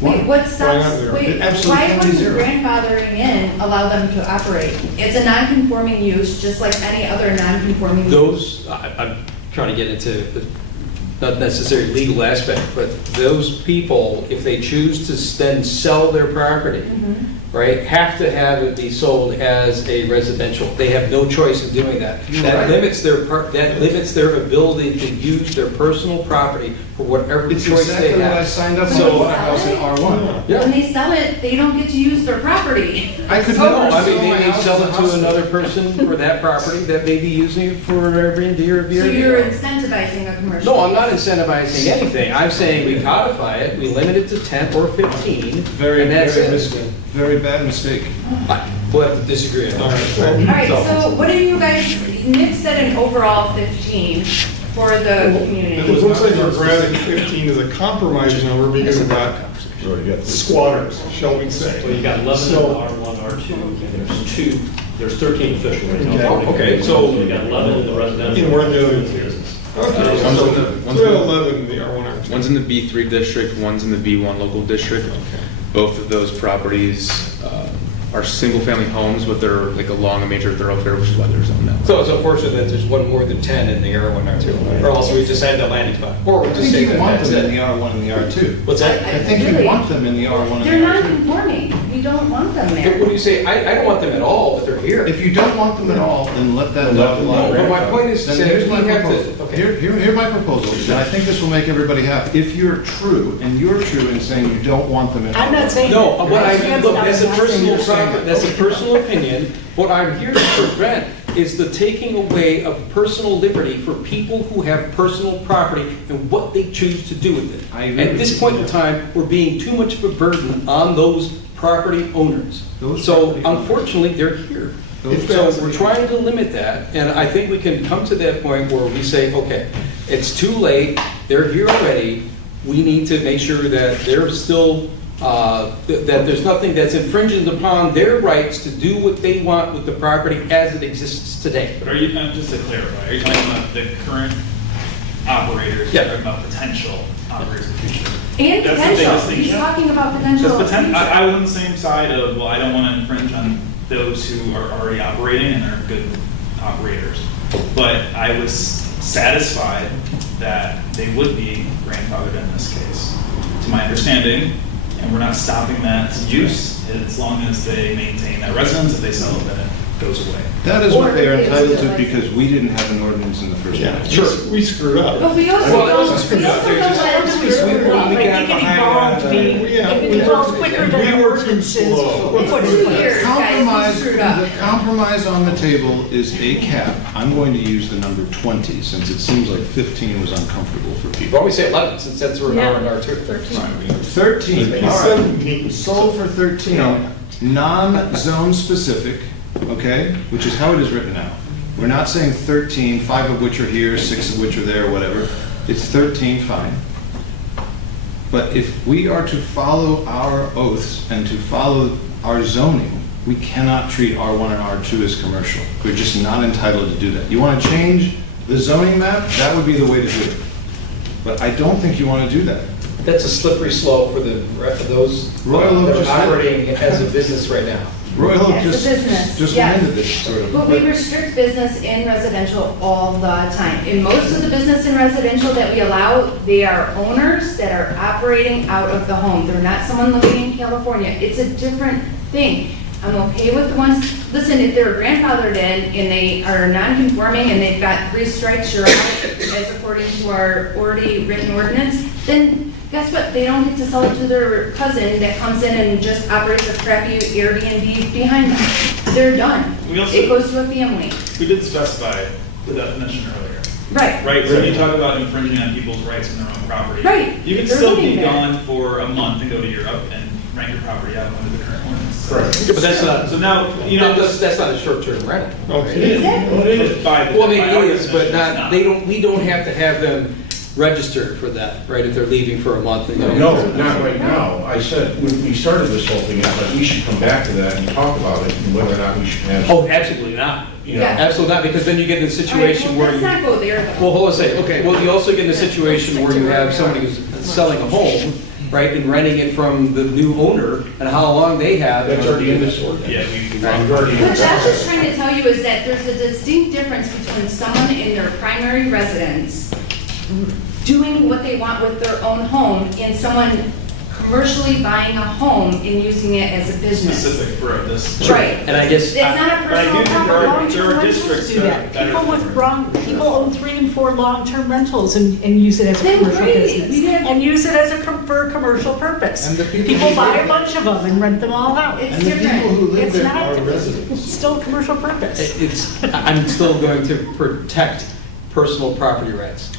Wait, what stops, not there? wait, It absolutely why can't be wouldn't zero. grandfathering in allow them to operate? It's a non-conforming use, just like any other non-conforming use. Those, I'm trying to get into the, not necessarily legal aspect, but those people, if they choose to then sell their property, right, have to have it be sold as a residential. They have no choice in doing that. That limits their ability to use their personal property for whatever It's choice they exactly what I have. signed up When for, they I bought a sell house in it- R1. When they sell it, they don't get to use their property. I could No, never I sell mean, my they may house sell as a it to house. another person for that property that may be using it for an Airbnb or a So you're VRBO. incentivizing a commercial. No, I'm not incentivizing anything. I'm saying we codify it, we limit it to 10 or 15, Very, and that's very, it. very bad mistake. We'll have to disagree on that. All right, so what do you guys, Nick said an overall 15 for the community. It looks like you're granting 15 is a compromise number because of that squatters, shall we say. Well, you got 11 in So- R1, R2, and there's 13 official right now. Okay, so- You got 11 in the residential. And where are the other two? two? Okay, One's so in the- we one's in have the- 11 in the R1, R2. One's in the B3 district, one's in the B1 local district. Both of those properties are single-family homes, but they're like along a major thoroughfare, which is why they're zoned that way. So it's unfortunate that there's one more than 10 in the R1, R2, or else we just had the landing spot. Or we I just think say you that want that's them in it. the R1 and the R2. What's that? I think you Really? want them in the R1 and the They're R2. non-conforming. We don't want them What there. do you say? I don't want them at all, but they're here. If you don't want them at all, then let that dotted No, line. but my point is to Then say here's we my have proposal. to, okay. Here's my proposal, and I think this will make everybody happy. If you're true, and you're true in saying you don't want them at all. I'm not saying. No, that. what I, Hands look, down, that's a I'm not saying personal that. problem, that's a personal opinion. What I'm here to prevent is the taking away of personal liberty for people who have personal property and what they choose to do with it. I agree At with this you. point in time, we're being too much of a burden on those property owners. Those So property owners. unfortunately, they're here. Those So property we're trying to limit that, and I think we can come to that point where we say, okay, it's too late, they're here already, we need to make sure that they're still, that there's nothing that's infringing upon their rights to do what they want with the property as it exists today. But are you, just to clarify, are you talking about the current operators? Yeah. Or about potential operators in the future? And That's the potential. biggest He's distinction. talking about potential. That's future. I was on the same side of, well, I don't want to infringe on those who are already operating and are good operators. But I was satisfied that they would be grandfathered in this case, to my understanding. And we're not stopping that use as long as they maintain that residence. If they sell it, then it goes away. That is Or what they are it's entitled to like- because we didn't have an ordinance in the first Yeah, place. we screwed up. But we also Well, it don't, wasn't screwed we up. also They're don't just- let them we- screw we- it up. we Like, got they get behind involved, that, being, yeah, it we develops were- quicker than we our were too ordinances. slow. We'll put it Two in. years, guys, Compromise, we screwed up. the compromise on the table is a cap. I'm going to use the number 20 since it seems like 15 was uncomfortable for Why people. don't we say 11, since that's where Yeah. R and R2. 13, all right. 17. Sold for 13, non-zone specific, okay, which is how it is written out. We're not saying 13, 5 of which are here, 6 of which are there, whatever. It's 13, fine. But if we are to follow our oaths and to follow our zoning, we cannot treat R1 and R2 as commercial. We're just not entitled to do that. You want to change the zoning map? That would be the way to do it. But I don't think you want to do that. That's a slippery slope for the, for those Royal Oak that just are did. operating as a business right now. Royal Oak As a just business, yes. amended this sort of. But we restrict business in residential all the time. In most of the business in residential that we allow, they are owners that are operating out of the home. They're not someone living in California. It's a different thing. I'm okay with the ones, listen, if they're grandfathered in and they are non-conforming and they've got 3 strikes, you're out, as according to our already written ordinance, then guess what? They don't get to sell it to their cousin that comes in and just operates a crappy Airbnb behind them. They're done. We also- It goes to a family. We did specify the definition earlier. Right. Right, so when you talk about infringing on people's rights in their own property. Right. You can They're still living be there. gone for a month and go to Europe and rent your property out under the current ordinance. Correct. But that's not, So now, you know. that's not a short-term rental. It is. Well, it is by the- Well, I mean, by our it is, but definition, it's not, they don't, we don't have to have them registered for that, right, if they're leaving for a month. And No, not right now. I said, when we started this whole thing, I thought we should come back to that and talk about it, and whether or not we should have. Oh, absolutely not. You know, Yeah. Absolutely not, because then you get in a situation where Let's you... not go there, though. Well, hold on a second. Okay, well, you also get in a situation where you have somebody who's selling a home, right, and renting it from the new owner, and how long they have. That's already in this ordinance. Yeah, We've already. What Josh is trying to tell you is that there's a distinct difference between someone in their primary residence doing what they want with their own home and someone commercially buying a home and using it as a business. specific for this. Right. And I guess... It's not a But I do personal think property. there are districts Do that that. are People better. with people own 3 and 4 long-term rentals and use it as a Then commercial great. business. We have- And use it as for a commercial purpose. And the people People who buy live a bunch of them and rent them all out. It's And the people different. who live It's there not, are it's residents. still a commercial purpose. I'm still going to protect personal property rights.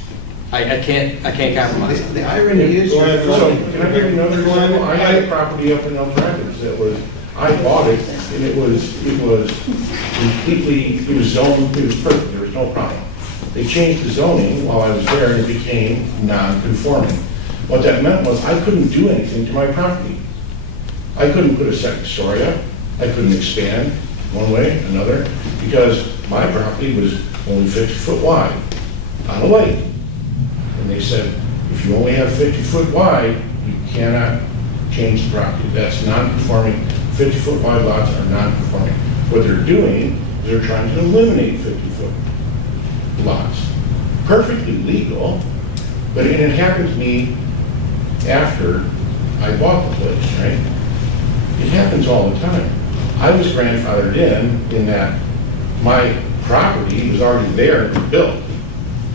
I can't compromise. The irony is, Go ahead, so, Ron. can I give you another example? I had a property up in Elm Rapids that was, I bought it, and it was completely, it was zoned, it was perfect, there was no problem. They changed the zoning while I was there, and it became non-conforming. What that meant was I couldn't do anything to my property. I couldn't put a second story up, I couldn't expand one way, another, because my property was only 50 foot wide on a lake. And they said, if you only have 50 foot wide, you cannot change the property. That's non-conforming. 50 foot wide lots are non-conforming. What they're doing is they're trying to eliminate 50 foot lots. Perfectly legal, but it happened to me after I bought the place, right? It happens all the time. I was grandfathered in that my property was already there and built.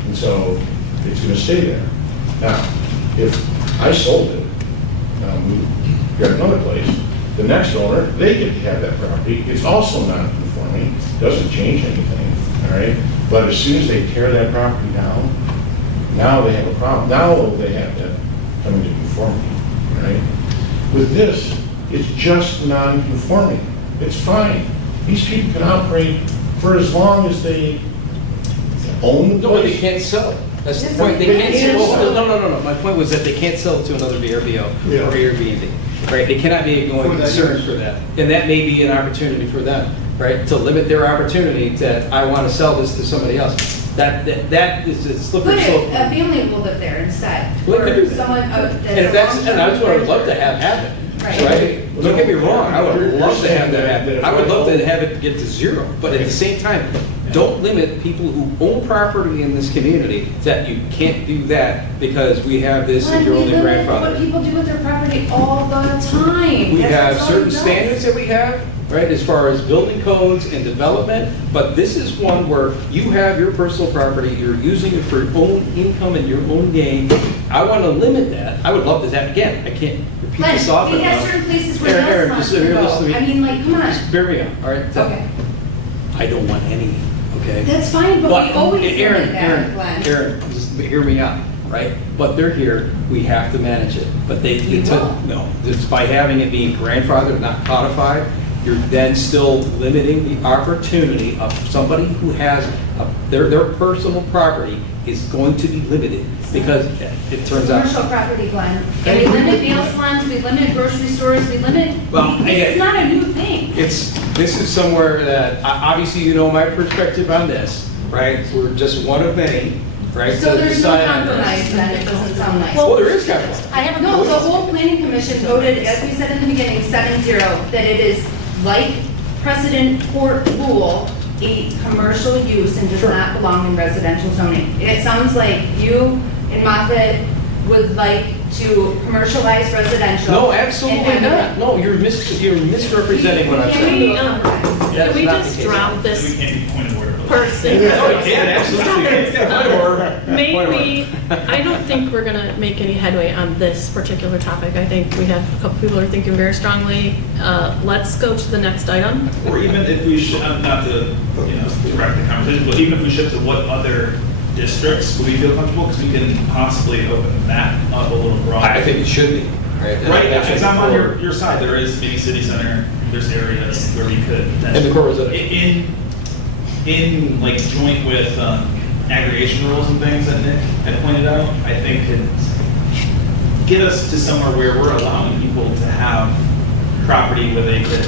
And so it's going to stay there. Now, if I sold it, we got another place, the next owner, they get to have that property. It's also non-conforming, doesn't change anything, all right? But as soon as they tear that property down, now they have a problem. Now they have to come into conformity, right? With this, it's just non-conforming. It's fine. These people can operate for as long as they own the No, they place. can't sell it. That's the point. They can't sell. No. My point was that they can't sell it to another VRBO or Airbnb, right? They cannot be a going concern for that. And that may be an opportunity for them, right? To limit their opportunity that I want to sell this to somebody else. That is a But slippery slope. a family will live there instead. Well, it could Or do that. someone, And if that's what I would love to have happen, right? Don't get me wrong, I would love to have that happen. I would love to have it get to zero, but at the same time, don't limit people who own property in this community that you can't do that because we have this and you're only What grandfathered. people do with their property all the time. We That's have all certain it does. standards that we have, right, as far as building codes and development, but this is one where you have your personal property, you're using it for your own income and your own gain. I want to limit that. I would love to have, again, I can't repeat Glenn, this often we have enough. certain places where Aaron, those just months here, go. listen to me. I mean, like, come on. Just bear me out, all right? Okay. I don't want any, okay? That's fine, but we always limit that, Glenn. Aaron, just hear me out, right? But they're here, we have to manage it. But they You took, will. no, it's by having it being grandfathered, not codified, you're then still limiting the opportunity of somebody who has their personal property is going to be limited because it turns out. Commercial property, Glenn. And we limit nail salons, we limit grocery stores, we limit, Well, this is not a new thing. This is somewhere that, obviously, you know my perspective on this, right? We're just one of many, right? So to there's no decide on this. compromise then, it doesn't sound like. Well, there is compromise. I have a No, the whole planning commission voted, as we said in the beginning, 7-0, that it is like precedent court rule, a commercial use and does not belong in residential zoning. It sounds like you and Moffett would like to commercialize residential. No, and absolutely have it- not. No, you're misrepresenting what I'm Can saying. we, compromise? That's Can we not the just case. drop We this can't be point of order. person? No, you can, absolutely. Maybe, I don't think we're gonna make any headway on this particular topic. I think we have a couple people who are thinking very strongly. Let's go to the next item. Or even if we should, not to, direct the conversation, but even if we shift to what other districts would we feel comfortable? Because we can possibly open that up a little broader. I think it should be, right? Right, because I'm on your side, there is maybe city center, there's areas where we could. And the core residential. In like joint with aggregation rules and things that Nick had pointed out, I think could get us to somewhere where we're allowing people to have property where they could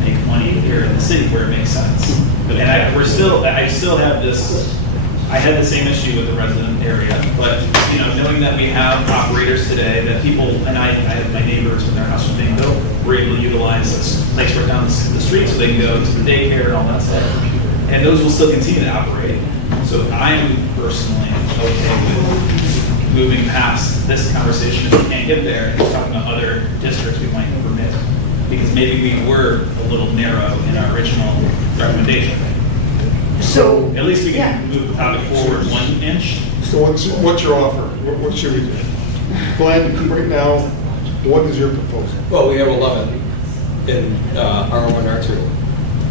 make money here in the city where it makes sense. And I still have this, I had the same issue with the resident area, but, you know, knowing that we have operators today, that people, and I have my neighbors when their house was being built, were able to utilize this place right down the street so they can go to the daycare and all that stuff. And those will still continue to operate. So I'm personally okay with moving past this conversation if we can't get there and talking about other districts we might permit. Because maybe we were a little narrow in our original recommendation. So, At least we can move the topic forward 1 inch. so what's your offer? What should we do? Glenn, right now, what is your proposal? Well, we have 11 in R1, R2.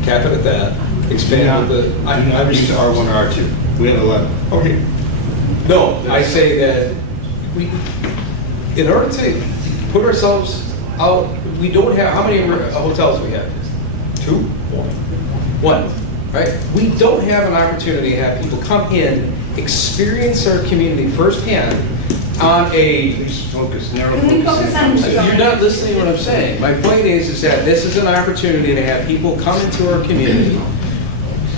Cap it at that, expand the. I'm used to R1 or R2. We have 11. Okay, No, I say that we, in order to put ourselves out, we don't have, how many hotels do we have? 2? 1, right? We don't have an opportunity to have people come in, experience our community firsthand on a. Please focus, narrow Can we focus on- You're not listening to what I'm saying. My point is that this is an opportunity to have people come into our community,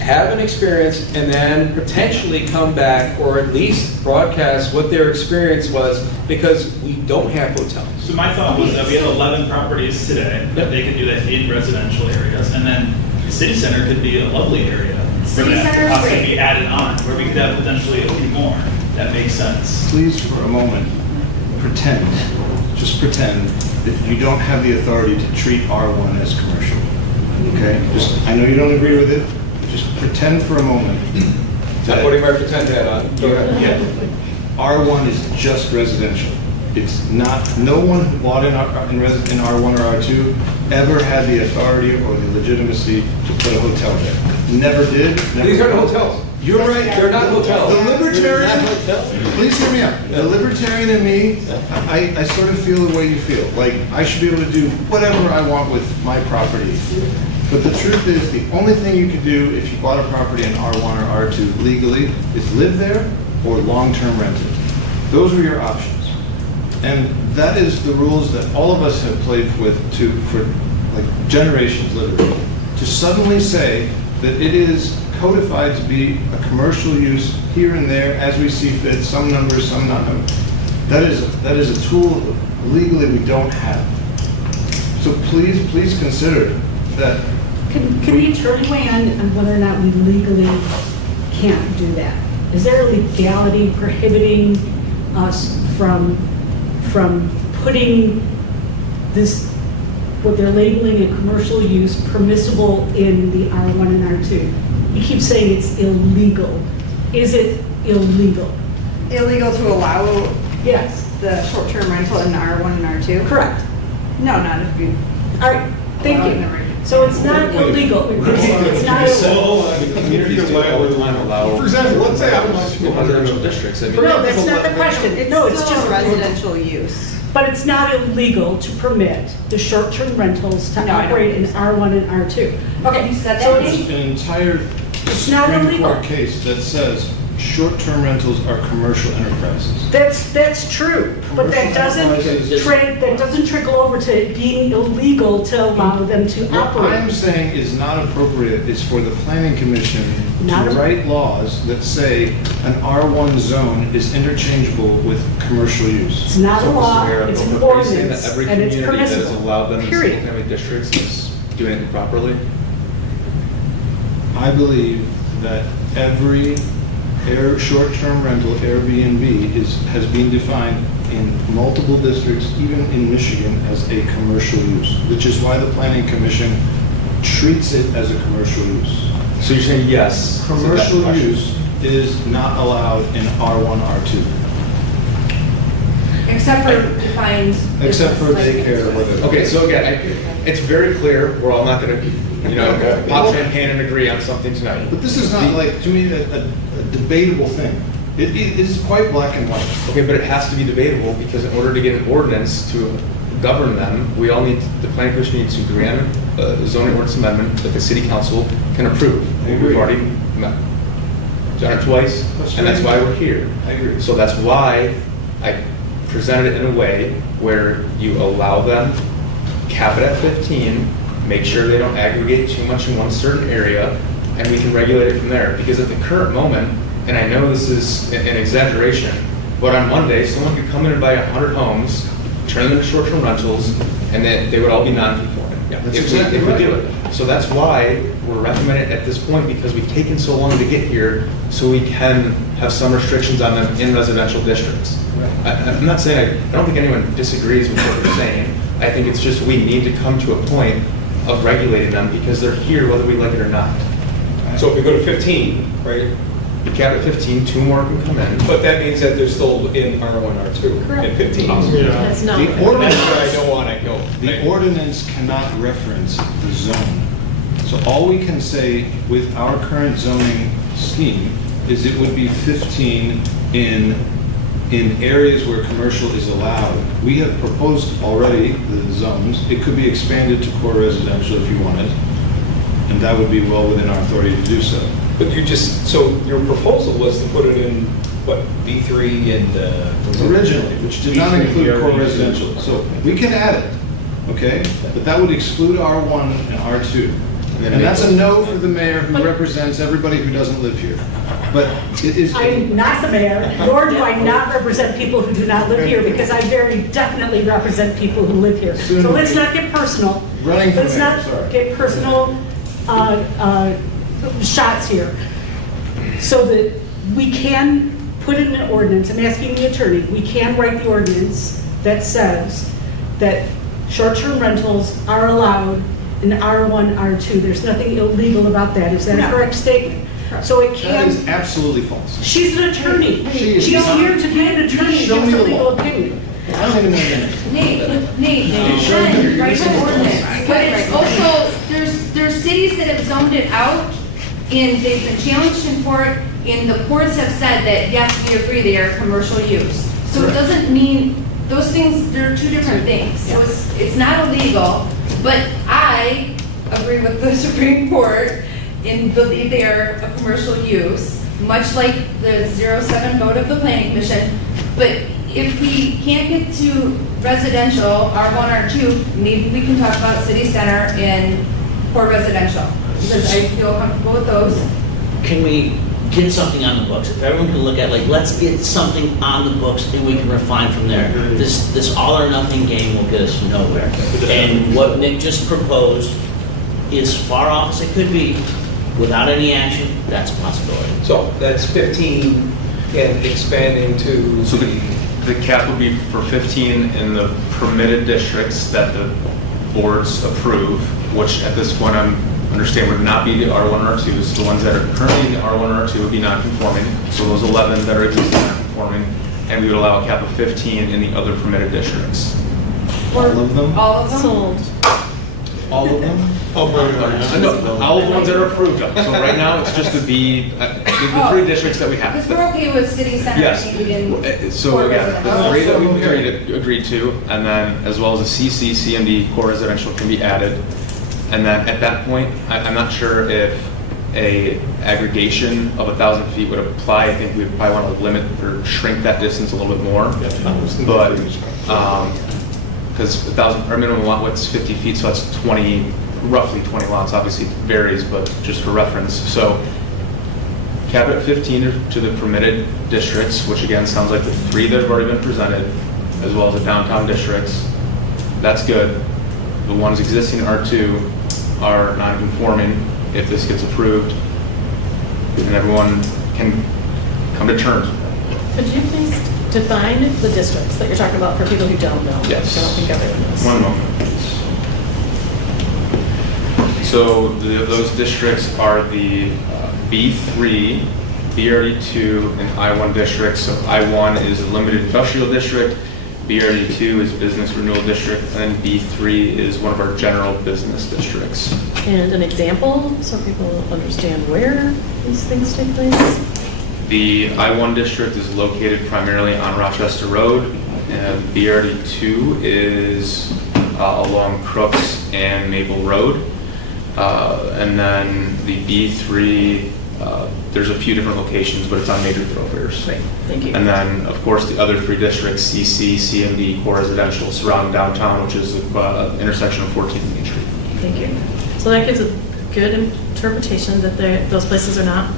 have an experience, and then potentially come back or at least broadcast what their experience was, because we don't have hotels. So my thought was that we have 11 properties today that they could do that in residential areas, and then the city center could be a lovely area for City that center to is possibly great. be added on, where we could have potentially a few more. That makes sense. Please, for a moment, just pretend that you don't have the authority to treat R1 as commercial. Okay? I know you don't agree with it, just pretend for a moment. I'm putting my pretend hat on. Go ahead. Yeah. R1 is just residential. It's not, no one who bought in R1 or R2 ever had the authority or the legitimacy to put a hotel there. Never did. Never These aren't will. hotels. You're right. They're not hotels. The libertarian, please hear me out. The libertarian in me, I sort of feel the way you feel. Like, I should be able to do whatever I want with my property. But the truth is, the only thing you can do if you bought a property in R1 or R2 legally is live there or long-term rent it. Those are your options. And that is the rules that all of us have played with for like generations, literally. To suddenly say that it is codified to be a commercial use here and there as we see fit, some numbers, some not numbers. That is a tool legally we don't have. So please consider that. Can the attorney weigh on whether or not we legally can't do that? Is there a legality prohibiting us from putting this, what they're labeling a commercial use, permissible in the R1 and R2? You keep saying it's illegal. Is it illegal? Illegal to allow Yes. the short-term rental in R1 and R2? Correct. No, not if you. All right, thank you. So it's not illegal. It's not illegal. Communities do all the time allow. For example, let's say I'm Residential districts. I mean, No, that's not the question. No, it's still just a residential use. But it's not illegal to permit the short-term rentals to No, I don't operate in think so. R1 and R2. Okay, You said so that, it's, Dave? An entire It's not Supreme illegal. Court case that says short-term rentals are commercial enterprises. that's true, but that doesn't trickle over to being illegal to allow them to What I'm operate. saying is not appropriate is for the planning commission Not to a- write laws that say an R1 zone is interchangeable with commercial use. It's not a law, it's an Are you saying that ordinance, every and it's community that has permissible. allowed them in Period. single-family districts is doing it properly? I believe that every short-term rental Airbnb has been defined in multiple districts, even in Michigan, as a commercial use, which is why the planning commission treats it as a commercial use. So you're saying yes? to that Commercial question? use is not allowed in R1, R2, Except for defined. except for business daycare or licenses. whatever. Okay, so again, it's very clear, we're all not gonna, pop champagne and agree on something tonight. But this is not like, to me, a debatable thing. It is quite black and white. Okay, but it has to be debatable, because in order to get an ordinance to govern them, the planning commission needs to grant a zoning ordinance amendment that the city council can approve. I agree. We've already met. done it twice, and that's why we're here. I agree. So that's why I presented it in a way where you allow them, cap it at 15, make sure they don't aggregate too much in one certain area, and we can regulate it from there. Because at the current moment, and I know this is an exaggeration, but on Monday, someone could come in and buy 100 homes, turn them into short-term rentals, and then they would all be non-conforming. That's If exactly we right. do it. So that's why we're recommending it at this point, because we've taken so long to get here, so we can have some restrictions on them in residential districts. I'm not saying, I don't think anyone disagrees with what you're saying. I think it's just we need to come to a point of regulating them because they're here whether we like it or not. So if we go to 15, right, You cap at 15, 2 more can come in. but that means that they're still in R1, R2 at 15. That's not. The That's ordinance, where I don't want to go. the ordinance cannot reference the zone. So all we can say with our current zoning scheme is it would be 15 in areas where commercial is allowed. We have proposed already the zones. It could be expanded to core residential if you wanted, and that would be well within our authority to do so. But you just, so your proposal was to put it in, what, B3 and... Originally, which did not include core residential. So we can add it, okay? But that would exclude R1 and R2. And that's a no for the mayor who represents everybody who doesn't live here. But it is. I'm not the mayor, nor do I not represent people who do not live here, because I very definitely represent people who live here. So let's not get personal. Running for Let's mayor, not sorry. get personal shots here. So that we can put in an ordinance, I'm asking the attorney, we can write the ordinance that says that short-term rentals are allowed in R1, R2. There's nothing illegal about that. Is that a correct statement? So it That can. is absolutely false. She's an attorney. She is She's not. here to be an attorney Show against me a the legal law. opinion. I don't even know the minute. Nate, then write an ordinance. But it's also, there's cities that have zoned it out, and they've been challenged in court, and the courts have said that, yes, we agree they are commercial use. So it doesn't mean, those things, they're two different things. So it's not illegal, but I agree with the Supreme Court and believe they are a commercial use, much like the 0-7 vote of the Planning Commission. But if we can't get to residential, R1, R2, maybe we can talk about city center and core residential, because I feel comfortable with those. Can we get something on the books? If everyone can look at, like, let's get something on the books and we can refine from there. This all or nothing game will get us nowhere. And what Nick just proposed, as far off as it could be, without any action, that's a possibility. So that's 15 and expanding to... So the cap would be for 15 in the permitted districts that the boards approve, which at this point I understand would not be the R1 or R2s. The ones that are currently in the R1 or R2 would be non-conforming. So those 11 that are existing non-conforming, and we would allow a cap of 15 in the other permitted districts. All of them? All of them? Sold. All of them? No, all of the ones that are approved of. So right now, it's just the 3 districts that we have. Because we're okay with city center Yes. and So core again, residential. the 3 that we agreed to, and then as well as a CC, CMD, core residential can be added. And then at that point, I'm not sure if a aggregation of 1,000 feet would apply. I think we'd probably want to limit or shrink that distance a little bit more. But, because our minimum lot width is 50 feet, so that's roughly 20 lots. Obviously it varies, but just for reference. So cap it at 15 to the permitted districts, which again sounds like the 3 that have already been presented, as well as the downtown districts. That's good. The ones existing in R2 are non-conforming if this gets approved, and everyone can come to terms with that. Could you please define the districts that you're talking about for people who don't know? Yes. I don't think everyone knows. One moment, please. So those districts are the B3, BRD2, and I1 districts. So I1 is a limited industrial district, BRD2 is business renewal district, and then B3 is one of our general business districts. And an example, so people understand where these things take place? The I1 district is located primarily on Rochester Road, and BRD2 is along Crooks and Maple Road. And then the B3 There's a few different locations, but it's on major thoroughfares. Thank you. And then, of course, the other 3 districts, CC, CMD, core residential, surrounding downtown, which is the intersection of 14th and Main Street. Thank you. So that gives a good interpretation that those places are not,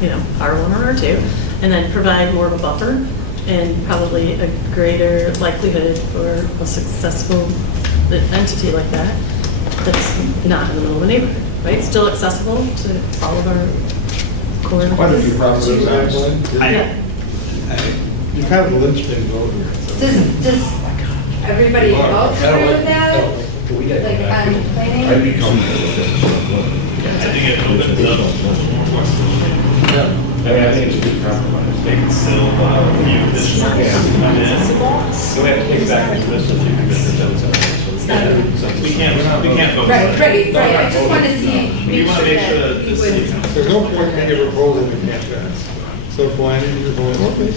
R1 or R2, and then provide more of a buffer and probably a greater likelihood for a successful entity like that that's not in the middle of a neighborhood, right? Still accessible to all of our core. Quite a few properties, actually. Yeah. You're kind of the linchpin vote here. Does everybody else agree with that? Like, on planning? I'd be comfortable with I think it opens up more flexibility. I think it's a good compromise. They can still, view additional come in. So we have to take it back to this, if you commissioners have something. We can't vote. Right, I just wanted to see, We make want sure to make sure that that you this would. is. There's no point making a proposal that can't pass. So planning, you're going, okay,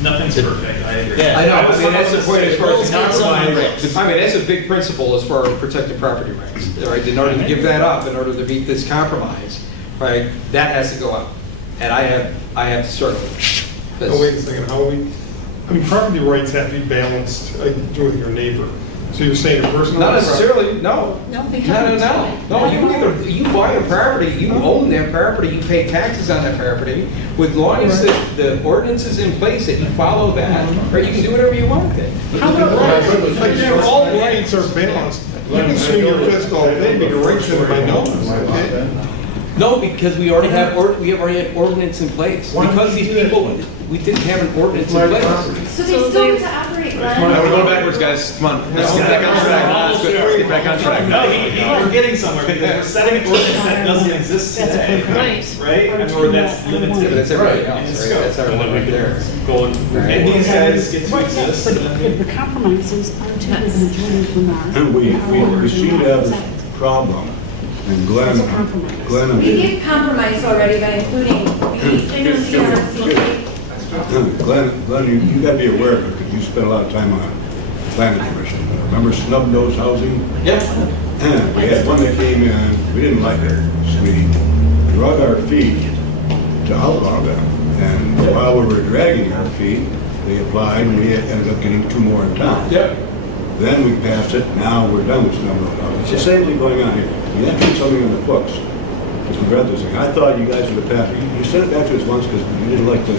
Nothing's perfect, I agree. I know, I mean, that's the point as far as It's not zoning regs. I mean, that's a big principle as far as protecting property rights, right? In order to give that up, in order to meet this compromise, right, that has to go up. And I have to sort of. Oh, wait a second, property rights have to be balanced with your neighbor. So you're saying a person. Not necessarily, no. No, they No, don't. no, you buy a property, you own that property, you pay taxes on that property. With long as the ordinance is in place that you follow that, right, you can do whatever you want with it. How about rights? Like, all rights are balanced. You can swing your fist all day, but your rights are by no means, okay? No, because we already have an ordinance in place. Because these people, we didn't have an ordinance in place. So they still need to operate, Now Glenn? we're going backwards, guys. Come on. Let's get back on track. Let's get back on track. No, we're getting somewhere, because we're setting an ordinance that doesn't exist today. Right. Right? And or that's But limited. that's everything in else, right? scope. That's our one right there. Going. And these guys get to exist. But the compromises aren't the majority from ours. And we seem to have this problem, and Glenn, We did compromise already by including Glenn, you gotta be aware of it, because you spent a lot of time on planning commission. Remember snub nose housing? Yeah. We had one that came in, we didn't like it, so we drug our feet to outlaw them. And while we were dragging our feet, they applied, and we ended up getting 2 more in town. Yep. Then we passed it, now we're done with snub nose housing. It's the same thing going on here. We have to put something in the books to prevent this thing. I thought you guys would have passed it. You sent it back to us once because you didn't like the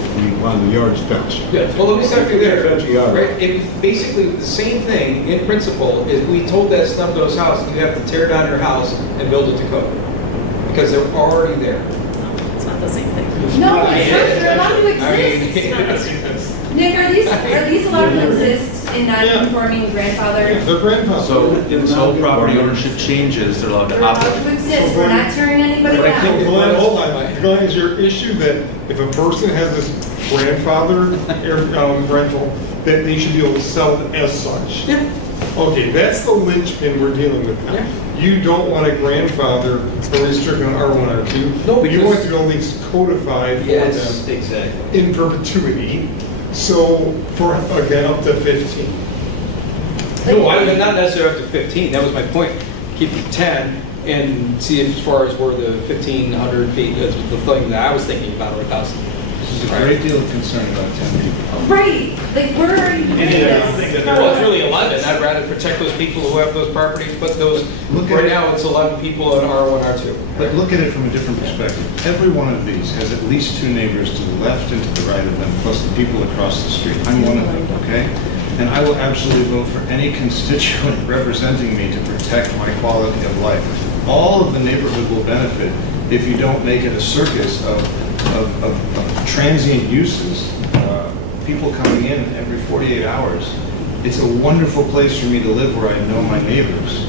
yard's fence. Yeah, well, let me start you there. Fancy yard. Right, it was basically the same thing in principle, is we told that snub nose house, you have to tear down your house and build it to code. Because they're already there. It's not the same thing. No, it's not, they're allowed to I mean, exist. Nick, are these allowed to exist in non-conforming grandfather? The grandfather. So until property ownership changes, they're allowed They're to allowed operate. to exist, we're not tearing anybody But I think down. Glenn, hold on. Glenn, is your issue that if a person has this grandfather rental, that they should be able to sell it as such? Yeah. Okay, that's the linchpin we're dealing with now. You don't want a grandfather or restrict on R1, R2. No, But you because- want to at least codify for Yes, them exactly. in perpetuity. So for, again, up to 15. No, I mean, not necessarily up to 15, that was my point. Keep it 10 and see if as far as where the 1,500 feet is the thing that I was thinking about, or 1,000. There's a great deal of concern about 10 people. Right, like, where are you doing this? Well, it's really 11, I'd rather protect those people who have those properties, but those, Look at right it. now, it's 11 people in R1, R2. But look at it from a different perspective. Every one of these has at least 2 neighbors to the left and to the right of them, plus the people across the street. I'm one of them, okay? And I will absolutely vote for any constituent representing me to protect my quality of life. All of the neighborhood will benefit if you don't make it a circus of transient uses, people coming in every 48 hours. It's a wonderful place for me to live where I know my neighbors.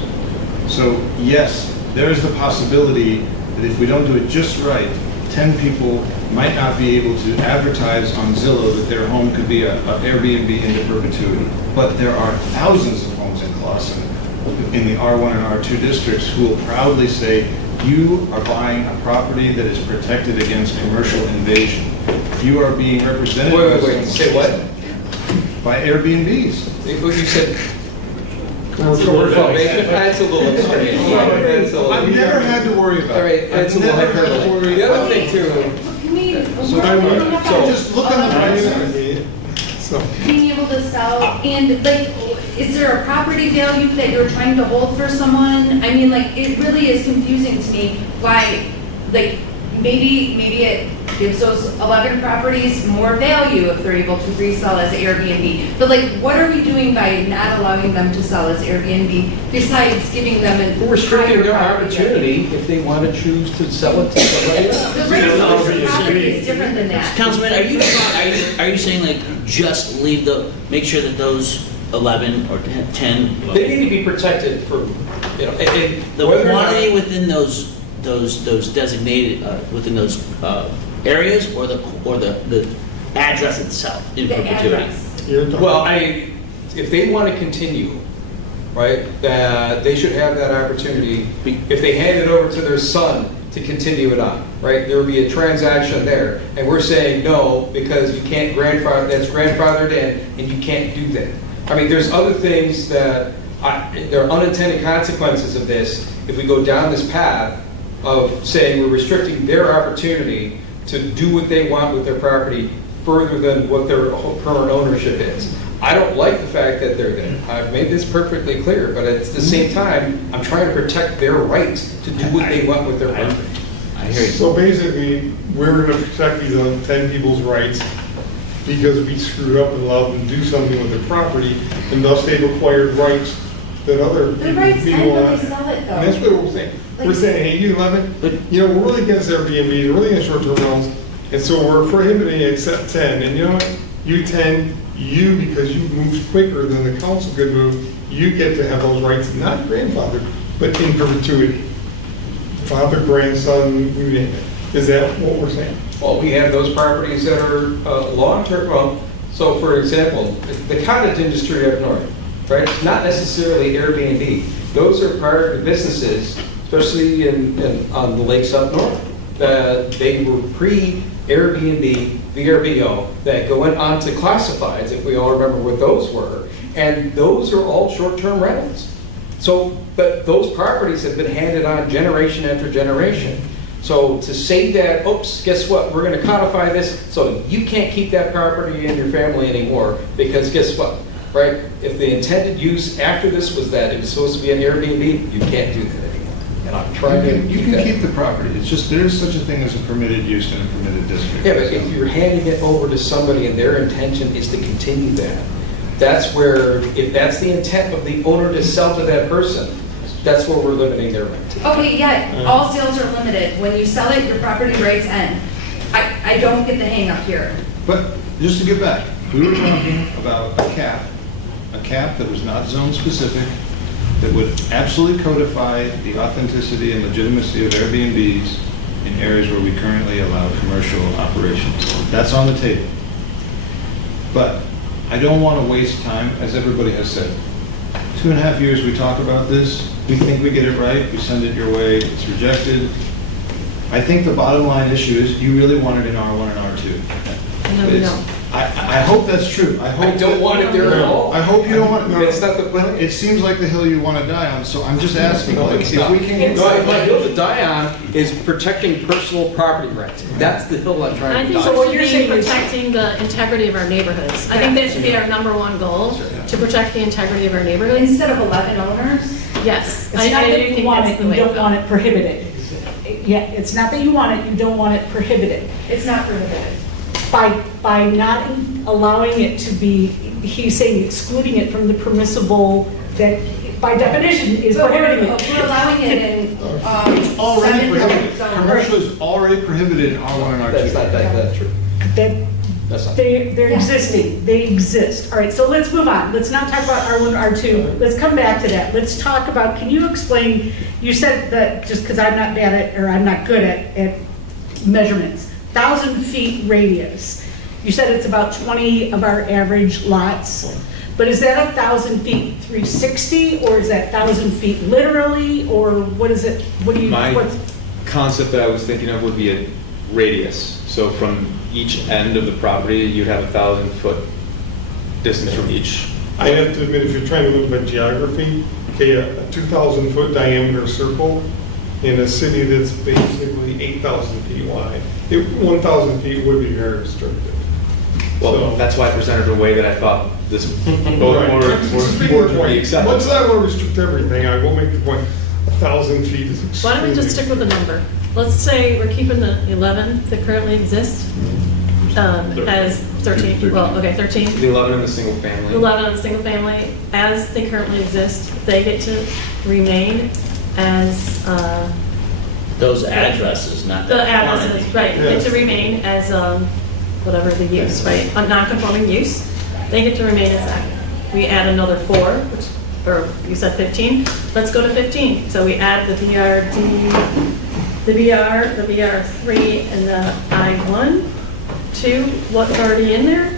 So yes, there is the possibility that if we don't do it just right, 10 people might not be able to advertise on Zillow that their home could be a Airbnb into perpetuity. But there are thousands of homes in Clawson in the R1 and R2 districts who will proudly say, you are buying a property that is protected against commercial invasion. You are being represented. Wait, say what? By Airbnbs. You said, That's a little extreme. That's a little- I've never had to worry about All right, it. that's a I've little never had to hyperbole. worry The about other it. thing too, Can we, So I would, so just look on the price. So, being able to sell, and like, is there a property value that you're trying to hold for someone? I mean, like, it really is confusing to me why, like, maybe it gives those 11 properties more value if they're able to resell as Airbnb. But like, what are we doing by not allowing them to sell as Airbnb besides giving them an we're restricting higher their property value? opportunity if they want to choose to sell it to somebody else. The rate of property is different than that. Councilman, are you saying like just leave make sure that those 11 or 10, They need to be protected from, you know, the whether or not- quantity within those designated, within those areas, or the address itself in The perpetuity? address. Well, if they want to continue, right, that they should have that opportunity. If they hand it over to their son to continue it on, right, there will be a transaction there. And we're saying no, because you can't that's grandfathered in, and you can't do that. I mean, there's other things that, there are unintended consequences of this if we go down this path of saying we're restricting their opportunity to do what they want with their property further than what their current ownership is. I don't like the fact that they're there. I've made this perfectly clear, but at the same time, I'm trying to protect their rights to do what they want with their property. I hear you. so basically, we're gonna protect these 10 people's rights because we screwed up and allowed them to do something with their property, and thus they've acquired rights that other The rights end people when want. they sell it, though. And that's what we're saying. We're saying, hey, you 11, you know, we're really against Airbnb, we're really against short-term rentals, and so we're prohibiting except 10. And you know what? You 10, because you moved quicker than the council could move, you get to have those rights, not grandfathered, but in perpetuity. Father, grandson, you name it. Is that what we're saying? Well, we have those properties that are long-term, well, so for example, the cottage industry up north, right? It's not necessarily Airbnb. Those are private businesses, especially on the lakes up north, that they were pre-Airbnb, VRBO, that go on to classifieds, if we all remember what those were, and those are all short-term rentals. So, but those properties have been handed on generation after generation. So to say that, oops, guess what, we're gonna codify this, so you can't keep that property in your family anymore, because guess what, right? If the intended use after this was that it was supposed to be an Airbnb, you can't do that anymore. And I'm trying to You keep can that. keep the property, it's just, there is such a thing as a permitted use in a permitted district. Yeah, but if you're handing it over to somebody and their intention is to continue that, that's where, if that's the intent of the owner to sell to that person, that's where we're limiting their right. Okay, yeah, all sales are limited. When you sell it, your property rights end. I don't get the hang up here. But just to get back, we were talking about a cap that was not zone specific, that would absolutely codify the authenticity and legitimacy of Airbnbs in areas where we currently allow commercial operations. That's on the table. But I don't want to waste time, as everybody has said. 2.5 years we talk about this, we think we get it right, we send it your way, it's rejected. I think the bottom line issue is you really want it in R1 and R2. No, It's- no. I hope that's true. I hope don't that- want it there at all. I hope you don't want, no, That's not the plan. it seems like the hill you want to die on, so I'm just asking, No, like, it's if not. we can. No, my hill to die on is protecting personal property rights. That's the hill I'm And I trying to think die so on. what you're saying is protecting the integrity of our neighborhoods. I think that should be our number one goal, to protect the integrity of our neighborhoods. Instead of 11 owners? Yes. It's not I do that you think want that's it, the you way to don't go. want it prohibited. Yeah, it's not that you want it, you don't want it prohibited. It's not prohibited. By not allowing it to be, he's saying excluding it from the permissible, that by definition is But prohibiting we're it. allowing it in Already 7 prohibited, zones. commercial is already prohibited in R1 and That's R2. not that's true. That That's not. they're Yeah. existing, they exist. All right, so let's move on. Let's not talk about R1, R2. Let's come back to that. Let's talk about, can you explain, you said that, just because I'm not bad at, or I'm not good at measurements, 1,000 feet radius. You said it's about 20 of our average lots, but is that 1,000 feet 360, or is that 1,000 feet literally, or what is it, what do you, My what's? concept that I was thinking of would be a radius. So from each end of the property, you'd have 1,000-foot distance from each I have to admit, if you're trying to look at geography, okay, a 2,000-foot diameter circle in a city that's basically 8,000 feet wide, 1,000 feet would be very restrictive. Well, So- that's why I presented a way that I thought this both Right. more Good be point. acceptable. Once I will restrict everything, I will make the point, 1,000 feet is extremely. Why don't we just stick with the number? Let's say we're keeping the 11 that currently exist as 13, well, okay, 13. The 11 in the single family. 11 in single family, as they currently exist, they get to remain as, Those addresses, not the that addresses, quantity. right, get to Yes. remain as, whatever the use, right? A non-conforming use, they get to remain as that. We add another 4, which, or you said 15, let's go to 15. So we add the BRD, the BR3, and the I1 to what's already in there,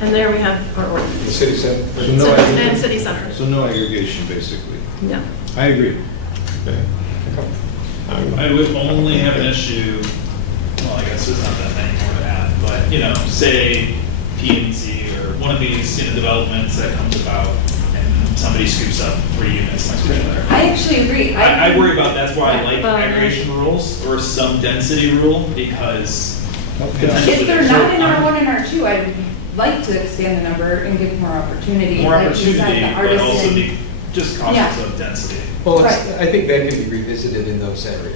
and there we have our The ordinance. city center? And city center. So no aggregation, basically. Yeah. I agree. I would only have an issue, well, I guess there's not that many more to add, but, you know, say PNC or one of these, you know, developments that comes about and somebody scoops up 3 units next to each other. I actually agree. I worry about, that's why I like Well, aggregation rules or some density rule, because potentially. If they're not in R1 and R2, I would like to expand the number and give more opportunity. More Like you said, opportunity, the but also artisan- be just cautious Yeah. of density. Well, Right. I think that can be revisited in those areas.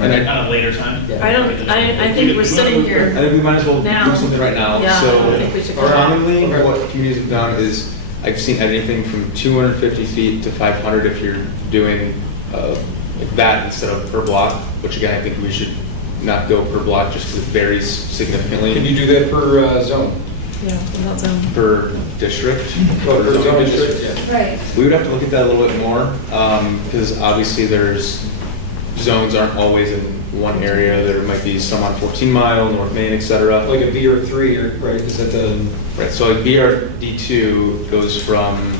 And I At a later time. I don't, I think we're sitting I here, think we might as well Now. do something right now. Yeah, So I think we should go. commonly, what communities have done is, I've seen anything from 250 feet to 500 if you're doing like that instead of per block, which again, I think we should not go per block just because it varies significantly. Can you do that per zone? yeah, without zone. Per district. Or per Zoning zone district. district, yeah. Right. We would have to look at that a little bit more, because obviously there's, zones aren't always in one area. There might be some on 14 Mile, North Main, et cetera. Like a BR3, right, is that the? Right, so like BRD2 goes from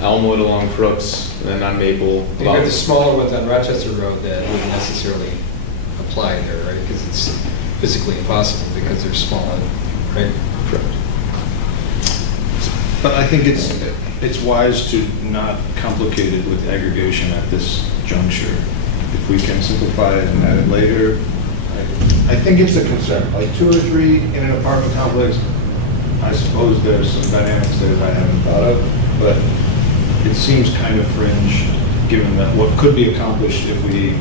Elmwood along Crooks, and then on Maple. You got the smaller ones on Rochester Road that wouldn't necessarily apply there, right? Because it's physically impossible because they're small, right? Correct. But I think it's wise to not complicate it with aggregation at this juncture. If we can simplify it and add it later, I think it's a concern. Like 2 or 3 in an apartment complex, I suppose there's some dynamics there that I haven't thought of, but it seems kind of fringe, given that what could be accomplished if we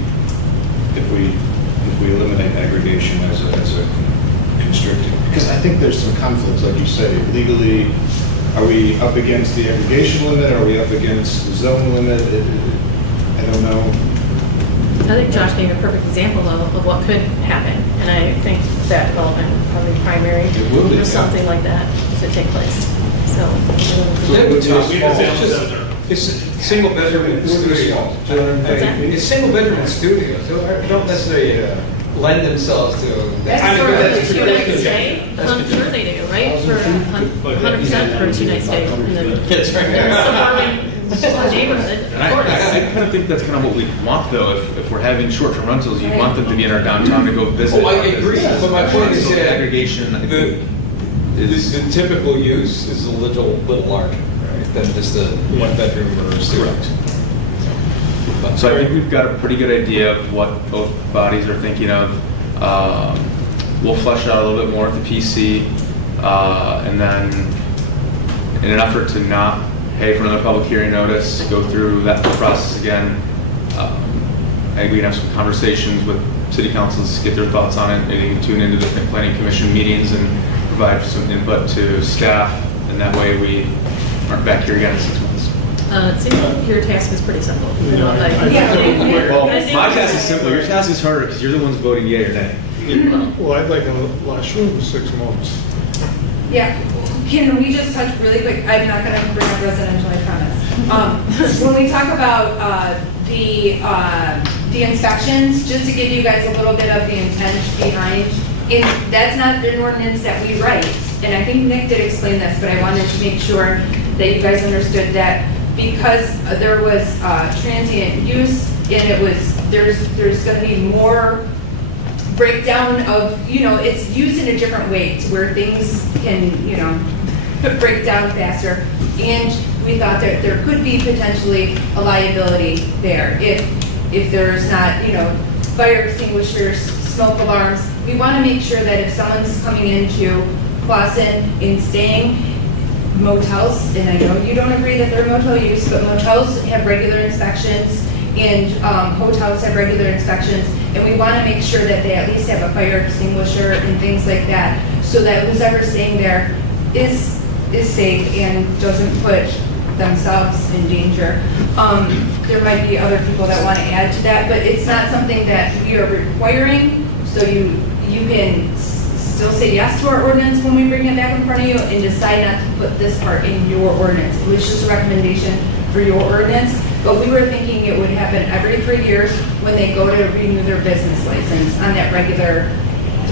eliminate aggregation as a constricting. Because I think there's some conflicts, like you say, legally. Are we up against the aggregation limit? Are we up against the zone limit? I don't know. I think Josh gave a perfect example of what could happen, and I think that development would probably be primary It will be, for yeah. something like that to take place. So. That would be We small. just- It's just- It's a single bedroom and studio. What's that? It's single bedroom and studio, so I don't necessarily lend themselves to. That's kind of- sort of that's For a 2-night ridiculous. stay, I'm sure they do, right? For 100% for a 2-night stay in the That's right. suburban neighborhood, And of course. I kind of think that's kind of what we want, though. If we're having short-term rentals, you want them to be in our downtown to go visit. Oh, I agree, but my point is So that aggregation, I think, the typical use is a little larger, right, than just a one bedroom or a studio. Correct. So I think we've got a pretty good idea of what both bodies are thinking of. We'll flesh it out a little bit more at the PC, and then in an effort to not pay for another public hearing notice, go through that process again. I think we can have some conversations with city councils, get their thoughts on it. Maybe they can tune into the planning commission meetings and provide some input to staff, and that way we aren't back here again in 6 months. It seems like your task is pretty simple. You know, like- Well, I think- my task is simpler. Your task is harder because you're the ones voting yea or nay. Well, I'd like a lot shorter than 6 months. Yeah, can we just touch really quick, I'm not gonna bring up residential, I promise. When we talk about the inspections, just to give you guys a little bit of the intent behind, that's not an ordinance that we write, and I think Nick did explain this, but I wanted to make sure that you guys understood that because there was transient use, and it was, there's gonna be more breakdown of, it's used in a different way to where things can, break down faster. And we thought that there could be potentially a liability there if there's not, fire extinguishers, smoke alarms. We want to make sure that if someone's coming into Clausen and staying, motels, and I know you don't agree that they're motel use, but motels have regular inspections and hotels have regular inspections, and we want to make sure that they at least have a fire extinguisher and things like that, so that who's ever staying there is safe and doesn't put themselves in danger. There might be other people that want to add to that, but it's not something that we are requiring, so you can still say yes to our ordinance when we bring it back in front of you and decide not to put this part in your ordinance. It was just a recommendation for your ordinance, but we were thinking it would happen every 3 years when they go to renew their business license on that regular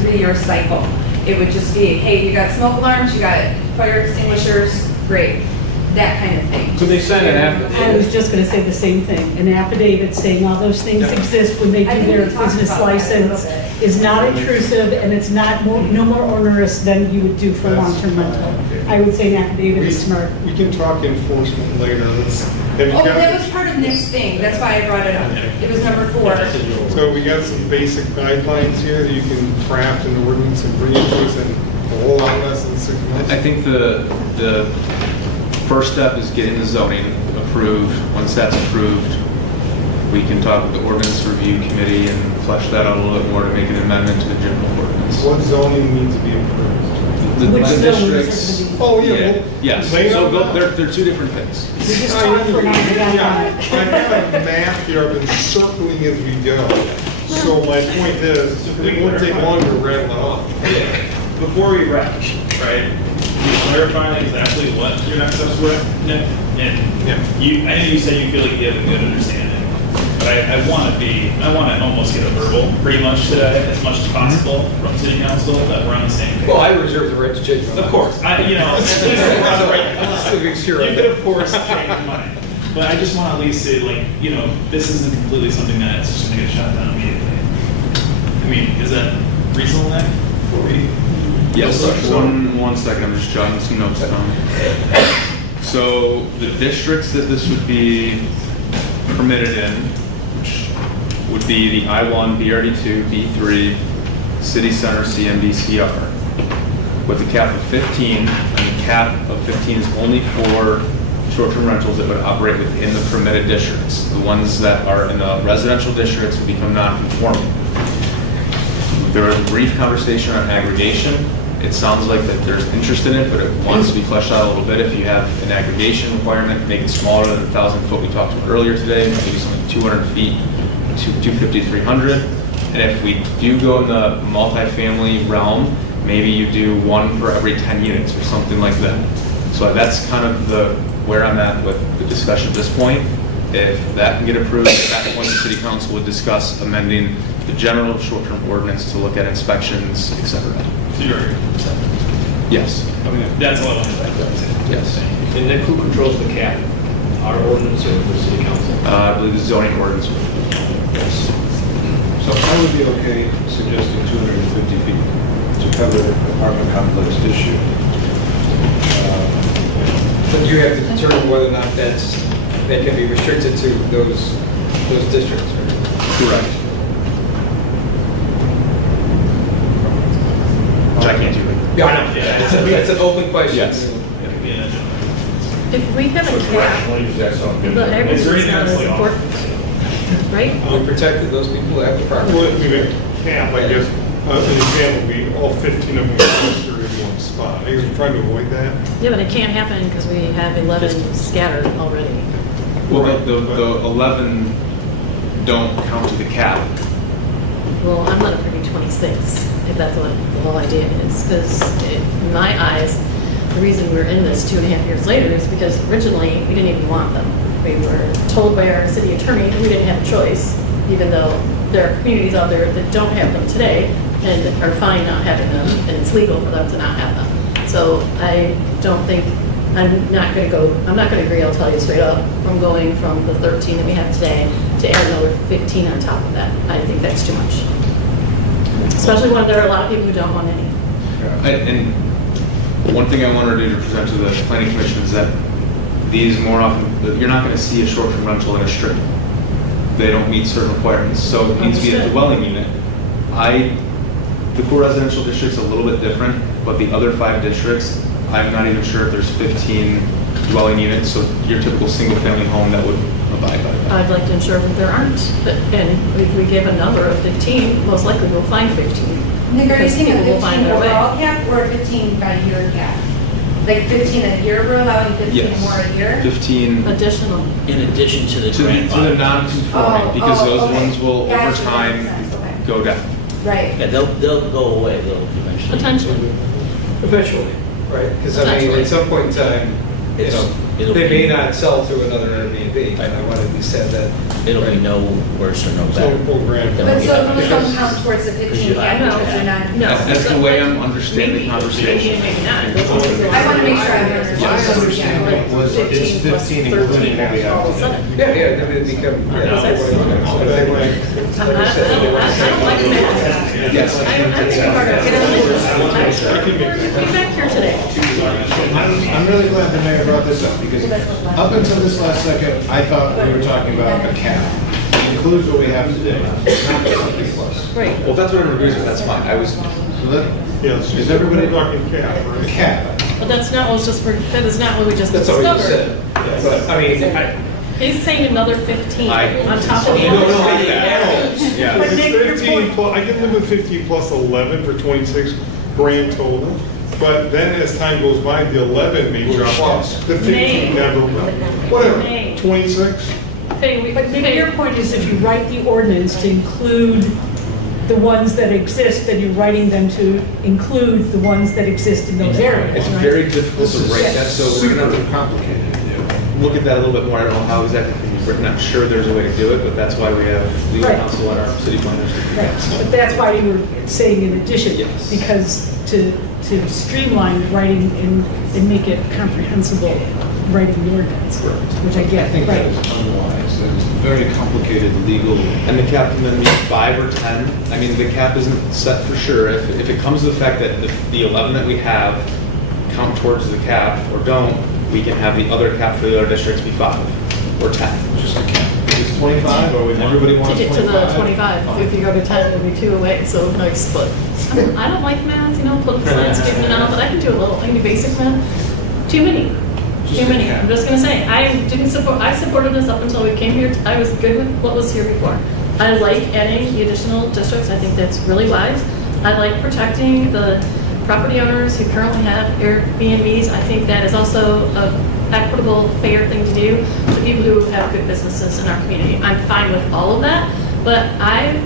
3-year cycle. It would just be, hey, you got smoke alarms, you got fire extinguishers, great, that kind of thing. Could they send an I was affidavit? just gonna say the same thing. An affidavit saying all those things exist when they I do think their we talked business about that a little license bit. is not intrusive and it's not no more onerous than you would do for long-term rental. I would say an affidavit is smart. We can talk enforcement later. Have you Oh, got- that was part of Nick's thing, that's why I brought it up. It was number 4. So we got some basic guidelines here that you can craft an ordinance and bring it to us in a whole lot less than 6 months. I think the first step is getting the zoning approved. Once that's approved, we can talk with the ordinance review committee and flesh that out a little bit more to make an amendment to the general ordinance. What zoning needs to be approved? Which The zones are districts. gonna be- Oh, yeah. Yeah, well, yes, lay it so out. they're two different things. We just talked for now, we got Yeah, it. I have a map here, I've been circling as we go. So my point is, it won't take long to rattle it off. Before we wrap, right, you clarify exactly what your next steps were, Nick, and I know you said you feel like you have a good understanding, but I want to almost get a verbal pretty much today, as much as possible from city council, that we're on the same page. Well, I reserve the right to change my mind. Of course, Just to make sure. you could of course change your mind, but I just want to at least say, like, this isn't completely something that's just going to get shut down immediately. I mean, is that reasonable, Nick? Before we Yes, one second, I'm just jotting some notes down. So the districts that this would be permitted in, which would be the I-1, BRD2, B3, City Center, CMD-CR, with a cap of 15, and the cap of 15 is only for short-term rentals that would operate within the permitted districts. The ones that are in the residential districts would become non-conforming. There was a brief conversation on aggregation. It sounds like that there's interest in it, but it wants to be fleshed out a little bit. If you have an aggregation requirement, make it smaller than the 1,000 foot we talked about earlier today, maybe something 200 feet, 250, 300. And if we do go in the multifamily realm, maybe you do one for every 10 units or something like that. So that's kind of where I'm at with the discussion at this point. If that can get approved, at that point, the city council would discuss amending the general short-term ordinance to look at inspections, et cetera. So you're Yes, okay. That's all I wanted to say. yes. And then who controls the cap? Our ordinance or the city council? I believe the zoning ordinance. Yes. So I would be okay suggesting 250 feet to cover the apartment complex issue. But you have to determine whether or not that can be restricted to those districts, right? Correct. Which I can't do. Yeah, I know. It's an open question. Yes. If we have a cap, the aggregate's not as important, right? We protected those people that have the property. Well, if we have a cap, I guess, an example would be all 15 of them clustered in one spot. I think we're trying to avoid that. Yeah, but it can't happen because we have 11 scattered already. Well, the 11 don't count to the cap. Well, I'm not approving 26, if that's what the whole idea is, because in my eyes, the reason we're in this 2.5 years later is because originally, we didn't even want them. We were told by our city attorney that we didn't have a choice, even though there are communities out there that don't have them today and are fine not having them, and it's legal for them to not have them. So I don't think, I'm not gonna agree, I'll tell you straight up, from going from the 13 that we have today to add another 15 on top of that. I think that's too much. Especially when there are a lot of people who don't want any. And one thing I wanted to present to the planning commission is that these more often, you're not going to see a short-term rental in a strip. They don't meet certain requirements, so it needs to be a Understood. dwelling unit. The core residential district's a little bit different, but the other 5 districts, I'm not even sure if there's 15 dwelling units, so your typical single-family home that would abide by that. I'd like to ensure that there aren't, and if we give a number of 15, most likely we'll find 15. Nick, are you Because saying a people will find 15 their way. overall cap or a 15 by year cap? Like 15 a year, we're allowing 15 Yes. more a year? 15 Additional. In addition to the to the grandfather. non-conforming, because oh, those okay. ones will, Gotcha, over time, that makes sense, okay. go down. Right. Yeah, they'll go away, they'll eventually. Potentially. Eventually, right? Because I mean, at some point in time, you know, It'll they may be- not sell to another Airbnb, and I want to be said that. It'll be no worse or no better. So, full grand. than But what so we those have. don't count towards the 15 cap No. because they're not. No. That's the way I'm understanding the Maybe, conversation. maybe not. Those ones are- I want to make sure I'm My understanding. understanding was it's 15 including what we have All of a today. sudden. Yeah, yeah, they would become. But anyway, I don't like that. Yes. I'm too hard to get on this. Be back here today. I'm really glad the mayor brought this up, because up until this last second, I thought we were talking about a cap. It includes what we have today, not something plus. Right. Well, if that's what everyone agrees with, that's fine. I was, So that, Yes, is everybody talking cap, a right? cap? But that's not what was just, that is not what we just That's what you discovered. said. But, I mean, He's saying another 15 I- on top of No, what. no, I think yeah. It's 15 plus, I can live with 15 plus 11 for 26 grand total. But then as time goes by, the 11 may drop off. The 15 never will. Whatever, May. 26? Okay, But maybe your point is if you write the ordinance to include the ones that exist, then you're writing them to include the ones that exist in those areas, It's right? very difficult to write that, so we're gonna have Super complicated. to look at that a little bit more. I don't know how exactly it can be written. I'm sure there's a way to do it, but that's why we have legal Right. counsel and our city planners. to do Right, that. but that's why you were saying in addition, Yes. because to streamline writing and make it comprehensible, writing the ordinance, which I I get, think that right. is unwise. That is very complicated legal. And the cap can then be 5 or 10. I mean, the cap isn't set for sure. If it comes to the fact that the 11 that we have count towards the cap or don't, we can have the other cap for the other districts be 5 or 10. Just a cap. If it's 25, or everybody To wants get to 25. the 25, if you go to 10, it'll be 2 away, so nice split. I don't like math, you know, political science, giving it all, but I can do a little, I can do basic math. Too many. Too many. I'm just gonna say, I supported this up until we came here. I was good with what was here before. I like adding the additional districts. I think that's really wise. I like protecting the property owners who currently have Airbnbs. I think that is also a equitable, fair thing to do to people who have good businesses in our community. I'm fine with all of that, but I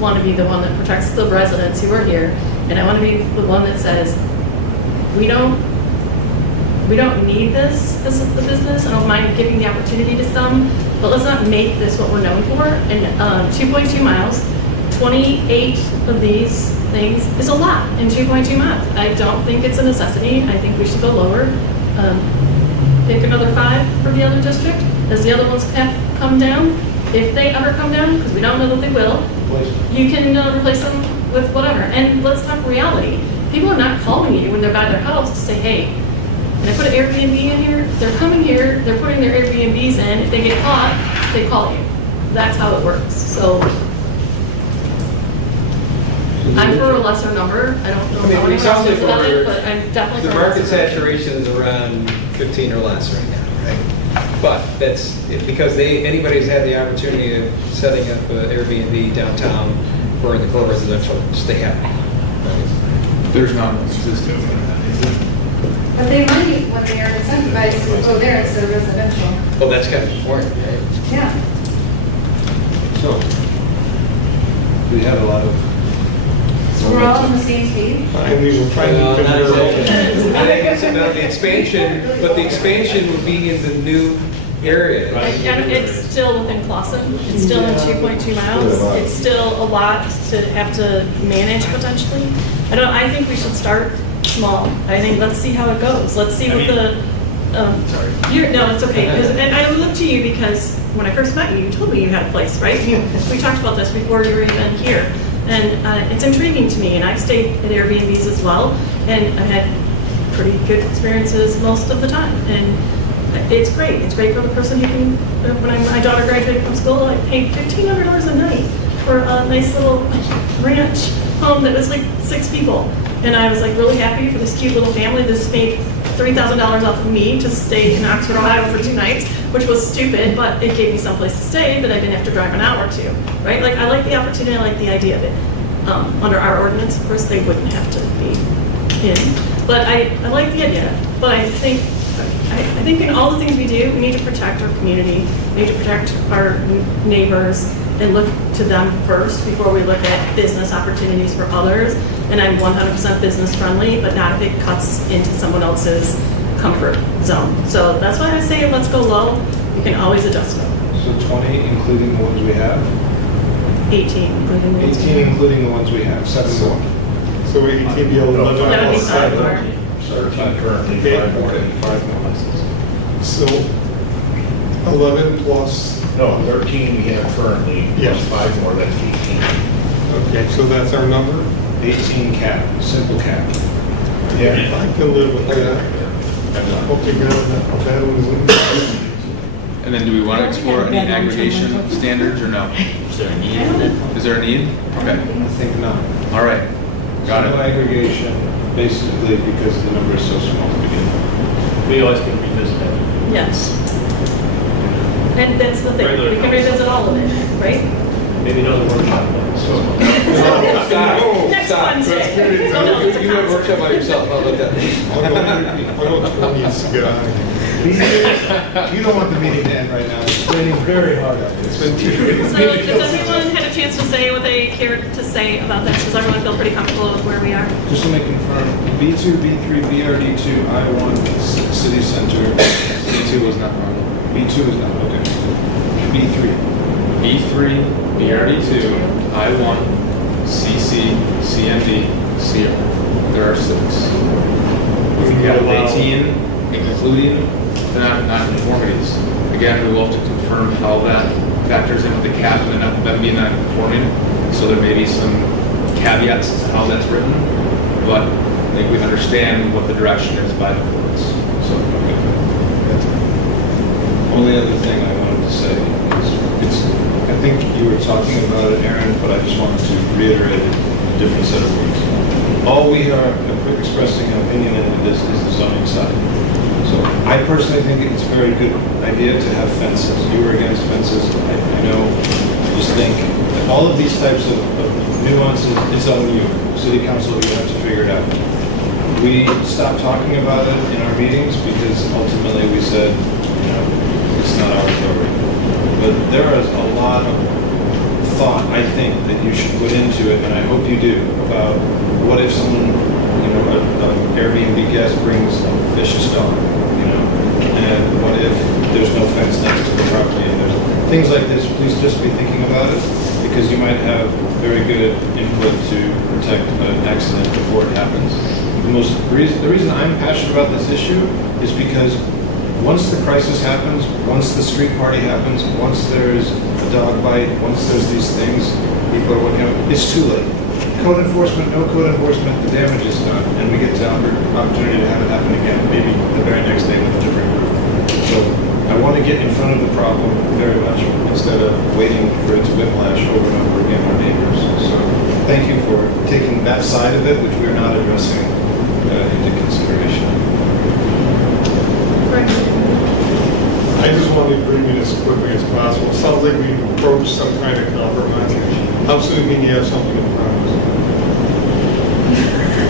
want to be the one that protects the residents who are here, and I want to be the one that says, we don't need this as the business. I don't mind giving the opportunity to some, but let's not make this what we're known for. And 2.2 miles, 28 of these things is a lot in 2.2 miles. I don't think it's a necessity. I think we should go lower. Pick another 5 for the other district. As the other ones come down, if they ever come down, because we don't know that they will, you can replace them with whatever. And let's talk reality. People are not calling you when they're by their house to say, hey, can I put an Airbnb in here? They're coming here, they're putting their Airbnbs in. If they get caught, they call you. That's how it works. So I'm for a lesser number. I don't know I mean, how it many sounds like houses about we're- it, but I'm definitely The for a market lesser number. saturation is around 15 or less right now, right? But that's because anybody who's had the opportunity of setting up an Airbnb downtown for the core residential, stay happy. There's not one existing. But they might, when they are incentivized to go there instead of residential. Well, that's kind of important, right? Yeah. So, we have a lot of. So we're all on the same page? And we will try to. Not exactly. I think it's about the expansion, but the expansion would be in the new area. And it's still within Clausen. It's still in 2.2 miles. It's still a lot to have to manage potentially. I think we should start small. I think, let's see how it goes. Let's see what the, no, it's okay. And I look to you because when I first met you, you told me you had a place, right? We talked about this before you were even here. And it's intriguing to me, and I've stayed at Airbnbs as well, and I've had pretty good experiences most of the time. And it's great. It's great for the person who can, when my daughter graduated from school, I paid $1,500 a night for a nice little ranch home that was like 6 people. And I was like really happy for this cute little family. This made $3,000 off of me to stay in Oxford, Ohio for 2 nights, which was stupid, but it gave me someplace to stay that I didn't have to drive an hour to, right? Like, I like the opportunity, I like the idea of it. Under our ordinance, of course, they wouldn't have to be in, but I like the idea. But I think in all the things we do, we need to protect our community, we need to protect our neighbors, and look to them first before we look at business opportunities for others. And I'm 100% business friendly, but not if it cuts into someone else's comfort zone. So that's why I say let's go low. You can always adjust it. So 20, including the ones we have? 18, including the ones we 18, have. including the ones we have, 7 more. So 18 be 11 That would be plus 5 7. more. 13 currently, Okay. 5 more. Okay, 5 more licenses. So 11 plus, No, 13 we have currently, Yes. plus 5 more, that's 18. okay, so that's our number? 18 cap, simple cap. Yeah. I can live with that. Okay, good. That was, And then do we want to explore any aggregation standards or no? Is there a need for that? Is there a need? Okay, I think not. all right, got No it. aggregation, basically because the number is so small to begin with. We always can revisit that. Yes. And that's the thing, Regular we can revisit all of it, right? Maybe another workshop. Next Wednesday. No, no, it's a concept. workshop by yourself, how about that? I know 20 is to get out of here. You don't want the meeting to end right now. It's raining very hard out there. It's been 2 years. So has everyone had a chance to say what they cared to say about this? Does everyone feel pretty comfortable with where we are? Just to make confirm, B2, B3, BRD2, I1, City Center. B2 was not wrong. B2 is not, okay. B3. B3, BRD2, I1, CC, CND, CR. There are 6. We've got 18, including the non-conformities. Again, we will have to confirm how that factors in with the cap and them being non-conforming. So there may be some caveats to how that's written, but I think we understand what the direction is by the courts. So, Only other thing I wanted to say is, I think you were talking about it, Aaron, but I just wanted to reiterate it in a different set of words. All we are expressing an opinion in this is the zoning side. So I personally think it's a very good idea to have fences. You were against fences, I know. I just think that all of these types of nuances, it's on you. City council, you have to figure it out. We stopped talking about it in our meetings because ultimately we said, you know, it's not our authority. But there is a lot of thought, I think, that you should put into it, and I hope you do, about what if someone, you know, an Airbnb guest brings a vicious dog, you know, and what if there's no fence next to the property, and there's things like this. Please just be thinking about it, because you might have very good input to protect an accident before it happens. The reason I'm passionate about this issue is because once the crisis happens, once the street party happens, once there's a dog bite, once there's these things, people are working out, it's too late. Code enforcement, no code enforcement, the damage is done, and we get the opportunity to have it happen again, maybe the very next day with a different group. So I want to get in front of the problem very much, instead of waiting for it to whiplash over and over again on neighbors. So thank you for taking that side of it, which we're not addressing into consideration. I just want to bring it as quickly as possible. It sounds like we've approached some kind of compromise. How soon can you have something in front of us?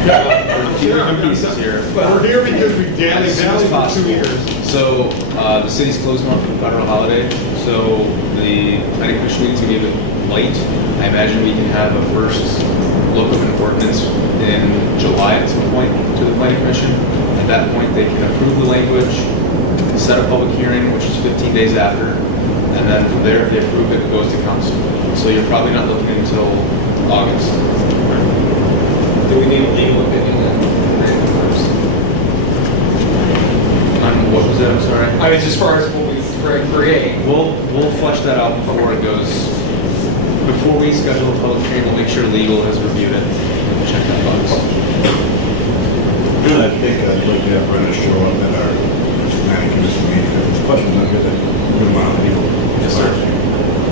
There's a few different pieces here. We're here because we've dallied for 2 years. So the city's closed tomorrow for the federal holiday, so the planning commission meeting's gonna be a bit light. I imagine we can have a first look of an ordinance in July at some point to the planning commission. At that point, they can approve the language, set a public hearing, which is 15 days after, and then from there, if they approve it, it goes to council. So you're probably not looking until August. Do we need a legal opinion then? On what was that, I'm sorry? I mean, as far as what we create. We'll flesh that out before it goes, before we schedule a public hearing, we'll make sure legal has reviewed it. Check that box. I think I'd like to have Brenda show up at our planning commission meeting, because there's questions on here that we want to deal with. Yes, sir.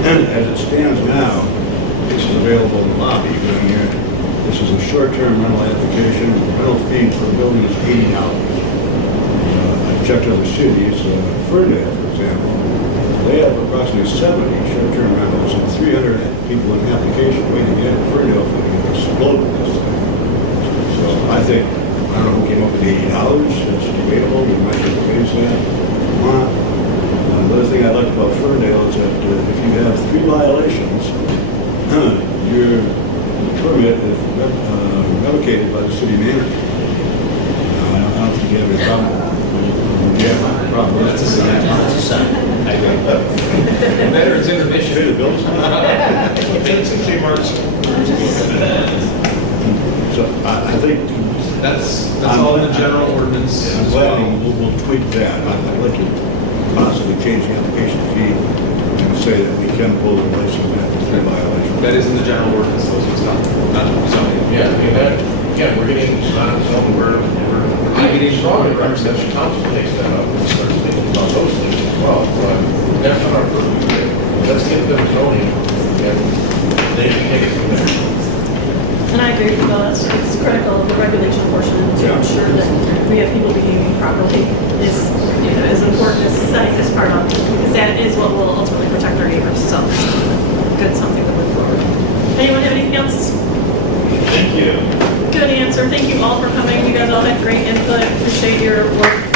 And as it stands now, this is available in the lobby, but here, this is a short-term rental application. The rental fee per building is $80. I checked other cities, Ferndale, for example, they have approximately 70 short-term rentals and 300 people in application waiting in. Ferndale's going to explode with this thing. So I think, I don't know who came up with $80, it's debatable, we might have to raise that if we want. The other thing I liked about Ferndale is that if you have 3 violations, your permit is revocated by the city manager. I don't think you have any problem. Yeah, problem. That's a sign. I agree. Veterans intermission. Pay the bills. So I think. That's all in the general ordinance as well. We'll tweak that. I'd like to possibly change the application fee and say that we can pull the license after 3 violations. That is in the general ordinance, so it's not zoning. Yeah, I mean, that, again, we're getting, it's not something we're getting strongly recommend the council takes that up and starts thinking about those things as well. But that's not our purview. Let's get them zoning and they can take it from there. And I agree with that. It's critical, the regulation portion, to ensure that we have people behaving properly is, you know, as important as setting this part up, because that is what will ultimately protect our neighbors. So, good, something to look forward. Anyone have anything else? Thank you. Good answer. Thank you all for coming. You guys all had great input. Appreciate your work.